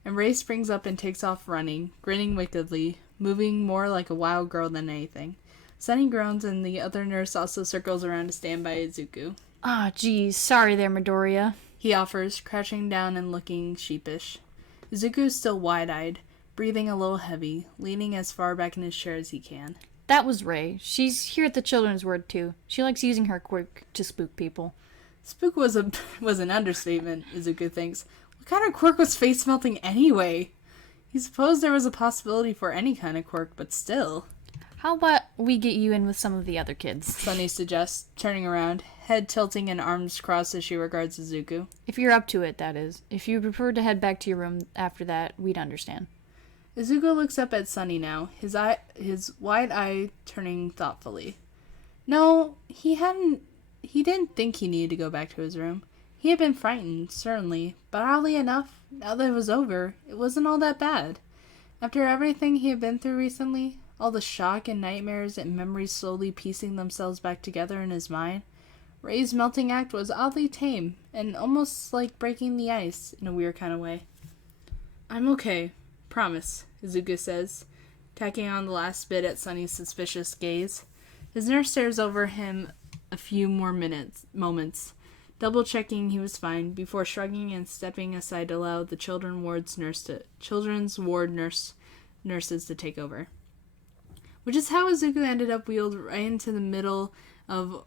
And Ray springs up and takes off running, grinning wickedly, moving more like a wild girl than anything. Sunny groans and the other nurse also circles around to stand by Izuku. Ah, geez. Sorry there, Midoriya. He offers, crouching down and looking sheepish. Izuku is still wide-eyed, breathing a little heavy, leaning as far back in his chair as he can. That was Ray. She's here at the Children's Ward, too. She likes using her quirk to spook people. Spook was an understatement, Izuku thinks. What kind of quirk was face melting anyway? He supposed there was a possibility for any kind of quirk, but still. How about we get you in with some of the other kids? Sunny suggests, turning around, head tilting and arms crossed as she regards Izuku. If you're up to it, that is. If you prefer to head back to your room after that, we'd understand. Izuku looks up at Sunny now, his wide eye turning thoughtfully. No, he didn't think he needed to go back to his room. He had been frightened, certainly, but oddly enough, now that it was over, it wasn't all that bad. After everything he had been through recently, all the shock and nightmares and memories slowly piecing themselves back together in his mind, Ray's melting act was oddly tame, and almost like breaking the ice in a weird kind of way. I'm okay. Promise, Izuku says, tacking on the last bit at Sunny's suspicious gaze. His nurse stares over him a few more moments, double-checking he was fine, before shrugging and stepping aside to allow the children's ward nurses to take over. Which is how Izuku ended up wheeled right into the middle of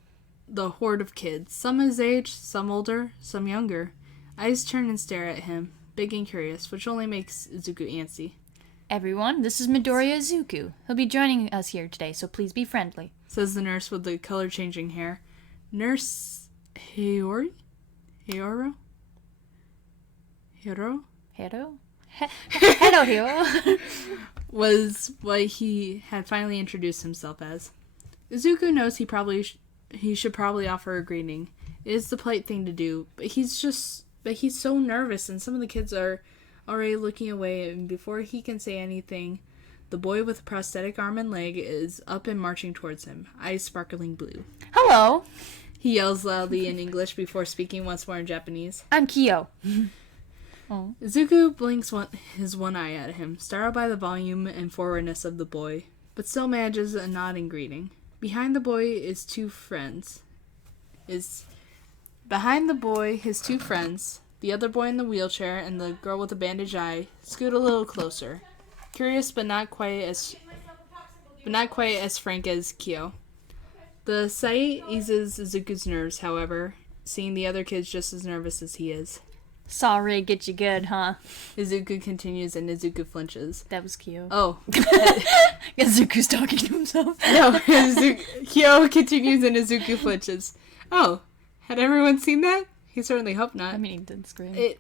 the horde of kids, some his age, some older, some younger. Eyes turn and stare at him, big and curious, which only makes Izuku antsy. Everyone, this is Midoriya Izuku. He'll be joining us here today, so please be friendly, says the nurse with the color-changing hair. Nurse Hiro? Hero? Hello, Hero. Was what he had finally introduced himself as. Izuku knows he should probably offer a greeting. It is the polite thing to do, but he's so nervous, and some of the kids are already looking away, and before he can say anything, the boy with the prosthetic arm and leg is up and marching towards him, eyes sparkling blue. Hello! He yells loudly in English before speaking once more in Japanese. I'm Kyo. Oh. Izuku blinks his one eye at him, startled by the volume and forwardness of the boy, but still manages a nod in greeting. Behind the boy, his two friends, the other boy in the wheelchair and the girl with the bandaged eye, scoot a little closer, curious but not quite as frank as Kyo. The sight eases Izuku's nerves, however, seeing the other kids just as nervous as he is. Saw Ray get you good, huh? Izuku continues and Izuku flinches. That was Kyo. Oh. Izuku's talking to himself. No, Kyo continues and Izuku flinches. Oh, had everyone seen that? He certainly hoped not. I mean, he did scream. It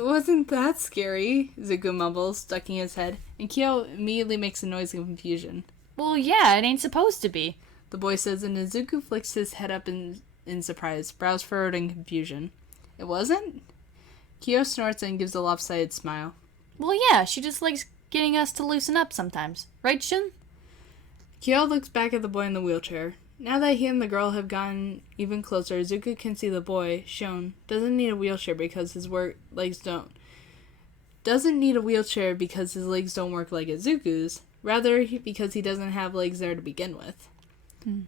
wasn't that scary, Izuku mumbles, ducking his head, and Kyo immediately makes a noise of confusion. Well, yeah, it ain't supposed to be, the boy says, and Izuku flicks his head up in surprise, brows furrowed in confusion. It wasn't? Kyo snorts and gives a lopsided smile. Well, yeah, she just likes getting us to loosen up sometimes. Right, Shun? Kyo looks back at the boy in the wheelchair. Now that he and the girl have gotten even closer, Izuku can see the boy, Shun, doesn't need a wheelchair because his legs don't work like Izuku's, rather because he doesn't have legs there to begin with.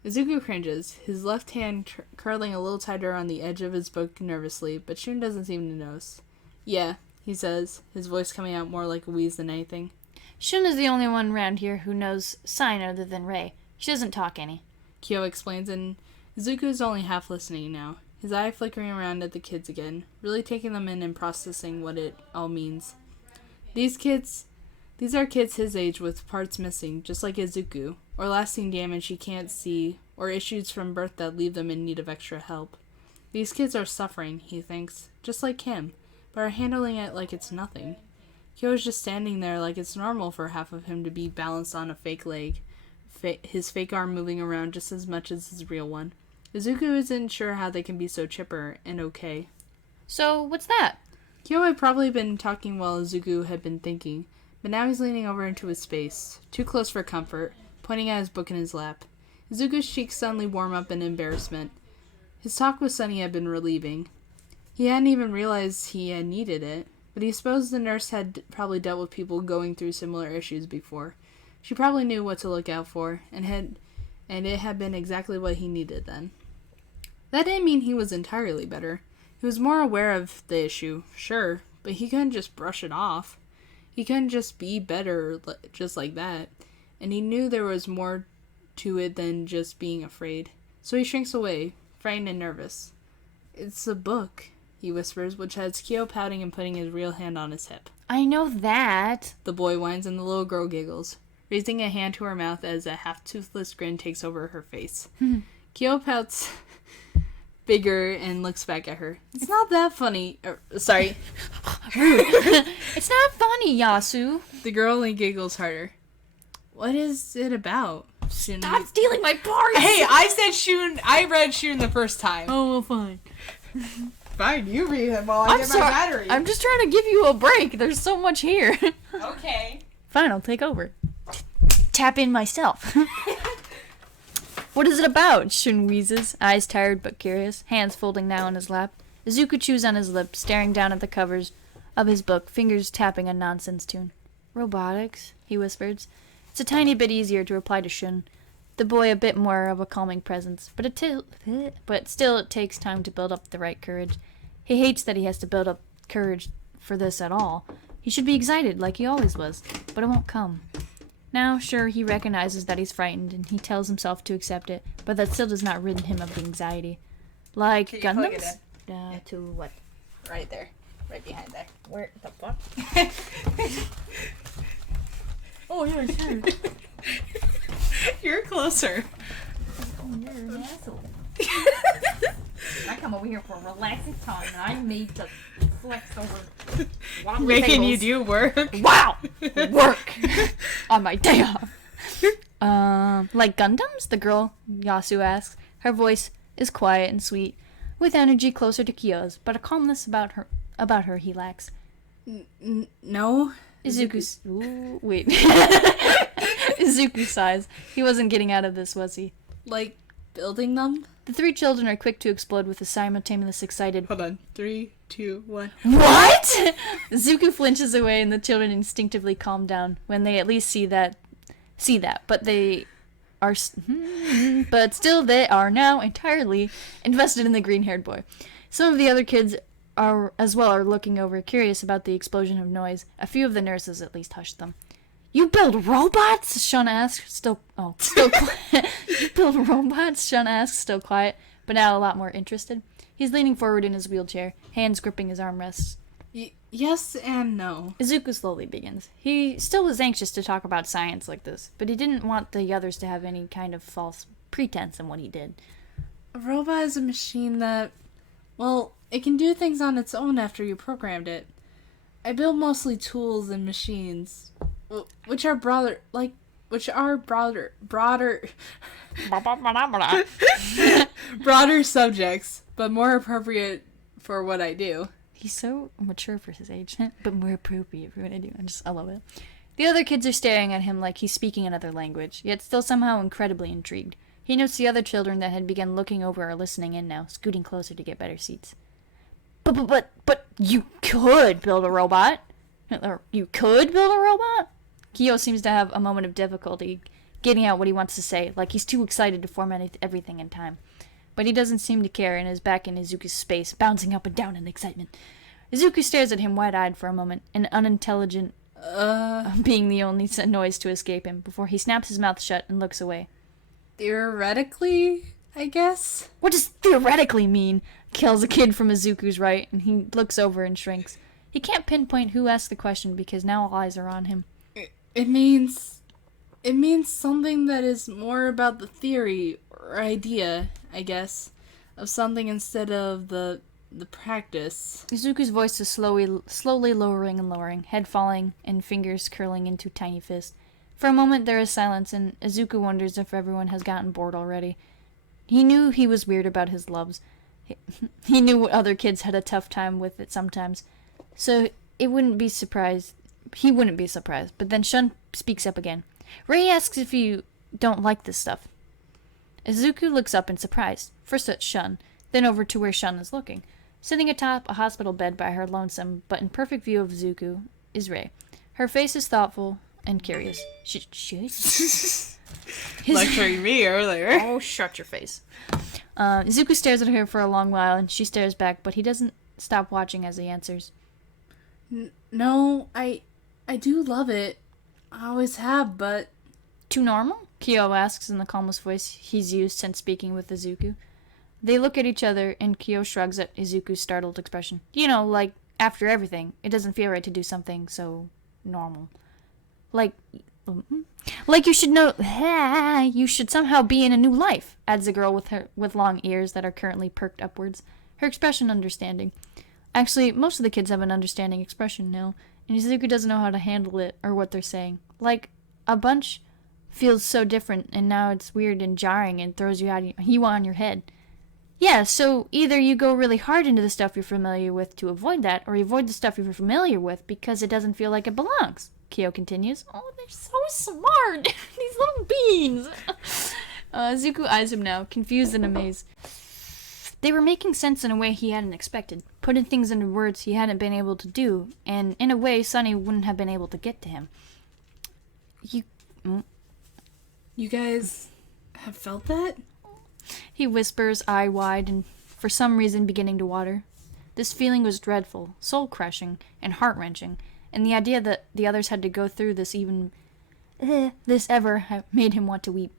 Izuku cringes, his left hand curling a little tighter on the edge of his book nervously, but Shun doesn't seem to notice. Yeah, he says, his voice coming out more like a wheeze than anything. Shun is the only one around here who knows sign other than Ray. She doesn't talk any. Kyo explains, and Izuku is only half listening now, his eye flickering around at the kids again, really taking them in and processing what it all means. These are kids his age with parts missing, just like Izuku, or lasting damage he can't see, or issues from birth that leave them in need of extra help. These kids are suffering, he thinks, just like him, but are handling it like it's nothing. Kyo is just standing there like it's normal for half of him to be balanced on a fake leg, his fake arm moving around just as much as his real one. Izuku isn't sure how they can be so chipper and okay. So, what's that? Kyo had probably been talking while Izuku had been thinking, but now he's leaning over into his space, too close for comfort, pointing at his book in his lap. Izuku's cheeks suddenly warm up in embarrassment. His talk with Sunny had been relieving. He hadn't even realized he had needed it, but he supposed the nurse had probably dealt with people going through similar issues before. She probably knew what to look out for, and it had been exactly what he needed then. That didn't mean he was entirely better. He was more aware of the issue, sure, but he couldn't just brush it off. He couldn't just be better just like that, and he knew there was more to it than just being afraid. So he shrinks away, frightened and nervous. "It's a book," he whispers, which has Kyo pouting and putting his real hand on his hip. I know that. The boy whines and the little girl giggles, raising a hand to her mouth as a half-toothless grin takes over her face. Kyo pouts bigger and looks back at her. "It's not that funny." Sorry. It's not funny, Yasu. The girl only giggles harder. "What is it about?" Stop stealing my parts! Hey, I said Shun. I read Shun the first time. Oh, well, fine. Fine, you read it while I I'm get sorry. my battery. I'm just trying to give you a break. There's so much here. Okay. Fine, I'll take over. Tap in myself. What is it about? Shun wheezes, eyes tired but curious, hands folding now on his lap. Izuku chews on his lip, staring down at the covers of his book, fingers tapping a nonsense tune. "Robotics," he whispers. It's a tiny bit easier to reply to Shun, the boy a bit more of a calming presence, but still it takes time to build up the right courage. He hates that he has to build up courage for this at all. He should be excited like he always was, but it won't come. Now, sure, he recognizes that he's frightened, and he tells himself to accept it, but that still does not rid him of the anxiety. Like Can you plug it Gundams? To what? Right there. Right behind there. Where the fuck? Oh, yeah, sure. You're closer. You're an asshole. I come over here for a relaxing time, and I'm made to flex over wobbly Making tables. you do work. Wow! Work! On my day off. Like Gundams? The girl, Yasu asks. Her voice is quiet and sweet, with energy closer to Kyo's, but a calmness about her he lacks. No? Izuku's... Ooh, wait. Izuku sighs. He wasn't getting out of this, was he? Like, building them? The three children are quick to explode with a simultaneous excited... Hold on. 3, 2, 1. What?! Zuko flinches away and the children instinctively calm down when they at least see that, but they are... but still they are now entirely invested in the green-haired boy. Some of the other kids are looking over, curious about the explosion of noise. A few of the nurses at least hushed them. "You build robots?" Sean asks, still quiet. "You build robots?" Sean asks, still quiet, but now a lot more interested. He's leaning forward in his wheelchair, hands gripping his armrests. Yes and no. Izuku slowly begins. He still was anxious to talk about science like this, but he didn't want the others to have any kind of false pretense in what he did. A robot is a machine that, well, it can do things on its own after you programmed it. I build mostly tools and machines, which are broader broader subjects, but more appropriate for what I do. He's so mature for his age, but more appropriate for what I do. I love it. The other kids are staring at him like he's speaking another language, yet still somehow incredibly intrigued. He notes the other children that had begun looking over or listening in now, scooting closer to get better seats. But you could build a robot? Or you could build a robot? Kyo seems to have a moment of difficulty getting out what he wants to say, like he's too excited to format everything in time. But he doesn't seem to care and is back in Izuku's space, bouncing up and down in excitement. Izuku stares at him wide-eyed for a moment, an unintelligent being the only noise to escape him, before he snaps his mouth shut and looks away. Theoretically, I guess? What does theoretically mean? Kills a kid from Izuku's right, and he looks over and shrinks. He can't pinpoint who asked the question because now all eyes are on him. It means something that is more about the theory or idea, I guess, of something instead of the practice. Izuku's voice is slowly lowering and lowering, head falling and fingers curling into tiny fists. For a moment there is silence, and Izuku wonders if everyone has gotten bored already. He knew he was weird about his loves. He knew other kids had a tough time with it sometimes. So he wouldn't be surprised. But then Shun speaks up again. Ray asks if you don't like this stuff. Izuku looks up in surprise. First at Shun, then over to where Shun is looking. Sitting atop a hospital bed by her lonesome, but in perfect view of Izuku, is Ray. Her face is thoughtful and curious. Lecturing me earlier. Oh, shut your face. Izuku stares at her for a long while, and she stares back, but he doesn't stop watching as he answers. No, I do love it. I always have, but... Too normal? Kyo asks in the calmest voice he's used since speaking with Izuku. They look at each other, and Kyo shrugs at Izuku's startled expression. You know, like, after everything, it doesn't feel right to do something so normal. Like you should know, you should somehow be in a new life, adds the girl with long ears that are currently perked upwards, her expression understanding. Actually, most of the kids have an understanding expression now, and Izuku doesn't know how to handle it or what they're saying. Like, a bunch feels so different, and now it's weird and jarring and throws you on your head. Yeah, so either you go really hard into the stuff you're familiar with to avoid that, or you avoid the stuff you're familiar with because it doesn't feel like it belongs. Kyo continues. Oh, they're so smart! These little beans! Zuko eyes him now, confused and amazed. They were making sense in a way he hadn't expected, putting things into words he hadn't been able to do, and in a way Sunny wouldn't have been able to get to him. You guys have felt that? He whispers, eye wide, and for some reason beginning to water. This feeling was dreadful, soul-crushing, and heart-wrenching, and the idea that the others had to go through this made him want to weep.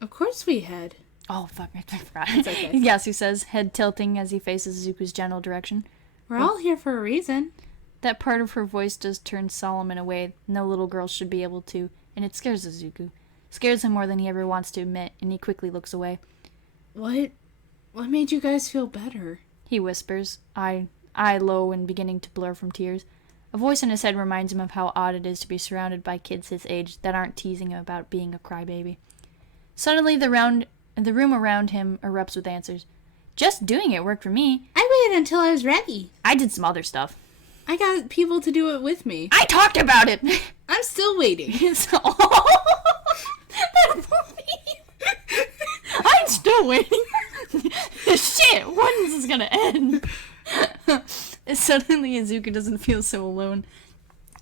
Of course we had. Oh, fuck, I forgot. It's okay. Yes, he says, head tilting as he faces Zuko's general direction. We're all here for a reason. That part of her voice does turn solemn in a way no little girl should be able to, and it scares Zuko. Scares him more than he ever wants to admit, and he quickly looks away. What made you guys feel better? He whispers, eye low and beginning to blur from tears. A voice in his head reminds him of how odd it is to be surrounded by kids his age that aren't teasing him about being a crybaby. Suddenly, the room around him erupts with answers. Just doing it worked for me. I waited until I was ready. I did some other stuff. I got people to do it with me. I talked about it! I'm still waiting. I'm still waiting. Shit, when is this gonna end? Suddenly, Izuku doesn't feel so alone.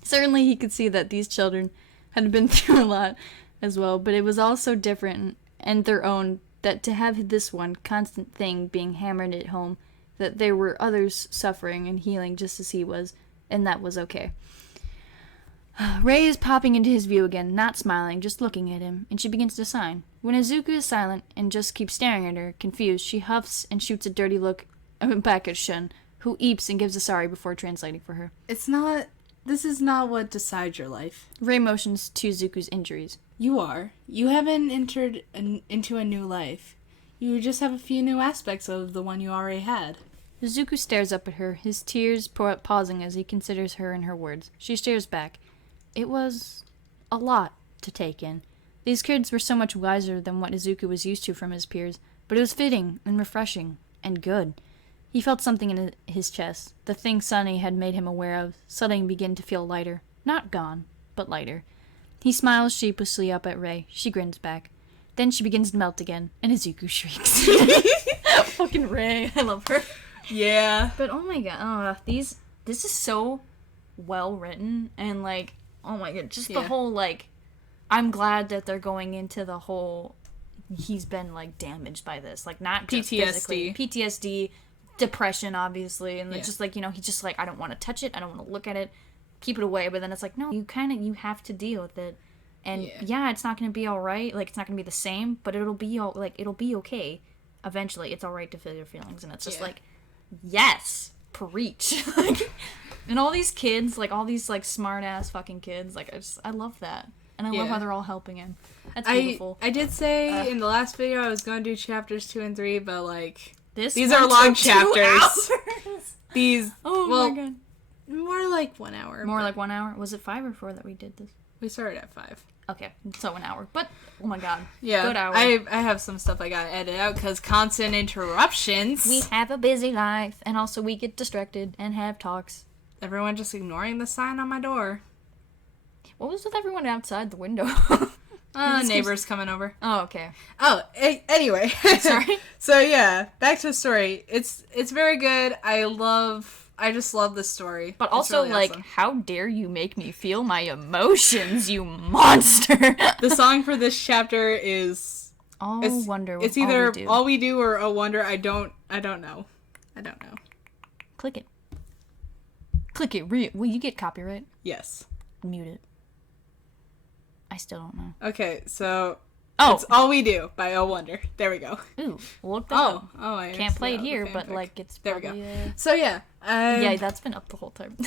Certainly, he could see that these children had been through a lot as well, but it was all so different and their own that to have this one constant thing being hammered at home, that there were others suffering and healing just as he was, and that was okay. Ray is popping into his view again, not smiling, just looking at him, and she begins to sign. When Izuku is silent and just keeps staring at her, confused, she huffs and shoots a dirty look back at Shun, who eeps and gives a sorry before translating for her. This is not what decides your life. Ray motions to Zuko's injuries. You are. You haven't entered into a new life. You just have a few new aspects of the one you already had. Zuko stares up at her, his tears pausing as he considers her and her words. She stares back. It was a lot to take in. These kids were so much wiser than what Izuku was used to from his peers, but it was fitting and refreshing and good. He felt something in his chest, the thing Sunny had made him aware of, suddenly begin to feel lighter. Not gone, but lighter. He smiles sheepishly up at Ray. She grins back. Then she begins to melt again, and Izuku shrieks. Fucking Ray. I love her. Yeah. But oh my god, this is so well written, and like, oh my god, just the whole, like, I'm glad that they're going into the whole, he's been, like, damaged by this, like, not just physically. PTSD, depression, obviously, and it's just, like, you know, he's just like, I don't want to touch it, I don't want to look at it, keep it away, but then it's like, no, you have to deal with it, and it's not going to be alright, like, it's not going to be the same, but it'll be okay, eventually, it's alright to feel your feelings, and it's just like, yes, preach, like, and all these kids, like, all these, like, smart-ass fucking kids, like, I love that. And I love how they're all helping him. That's beautiful. I did say in the last video I was going to do chapters 2 and 3, but, like, these are long chapters. My god. More like 1 hour. More like 1 hour? Was it 5 or 4 that we did this? We started at 5. Okay, so an hour. But, oh my god. Yeah, Good hour. I have some stuff I gotta edit out because constant interruptions. We have a busy life, and also we get distracted and have talks. Everyone just ignoring the sign on my door. What was with everyone outside the window? Neighbors coming over. Oh, okay. Oh, anyway. Sorry. So yeah, back to the story. It's very good. I just love this story. But It's also, really like, awesome. how dare you make me feel my emotions, you monster! The song for this chapter is Wonder. it's either all we do or Oh Wonder. I don't know. Click it. Click it. Will you get copyright? Yes. Mute it. I still don't know. Okay, so Oh, it's All We Do by Oh Wonder. There we go. ooh, look that up. I Can't play it accidentally here, the but fanfic. like it's There we probably go. So yeah, yeah, that's been up the whole time.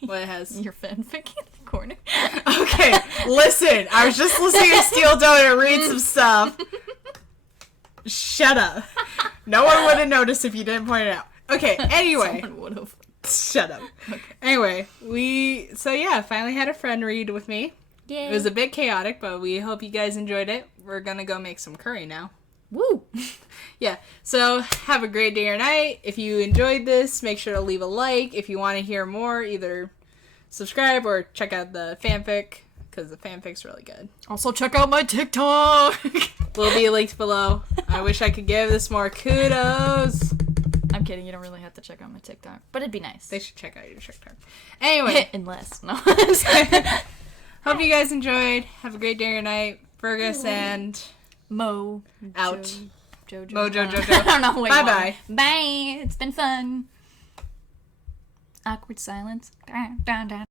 what it has. Your fanfic in the corner. Okay, listen. I was just listening to Steel Donut read some stuff. Shut up. No one would have noticed if you didn't point it out. Okay, anyway. Someone would have. Shut up. Okay. Anyway, finally had a friend read with me. Yeah. It was a bit chaotic, but we hope you guys enjoyed it. We're gonna go make some curry now. Woo. Yeah, so have a great day or night. If you enjoyed this, make sure to leave a like. If you want to hear more, either subscribe or check out the fanfic, because the fanfic's really good. Also, check out my TikTok. Will be linked below. I wish I could give this more kudos. I'm kidding. You don't really have to check out my TikTok, but it'd be nice. They should check out your TikTok. Anyway, Unless no. hope you guys enjoyed. Have a great day or night. Fergus and Mo. out. Jojo. Mojo Jojo. I don't know. Wait, Bye-bye. Bye. It's been fun. Awkward silence. Dun, dun, dun.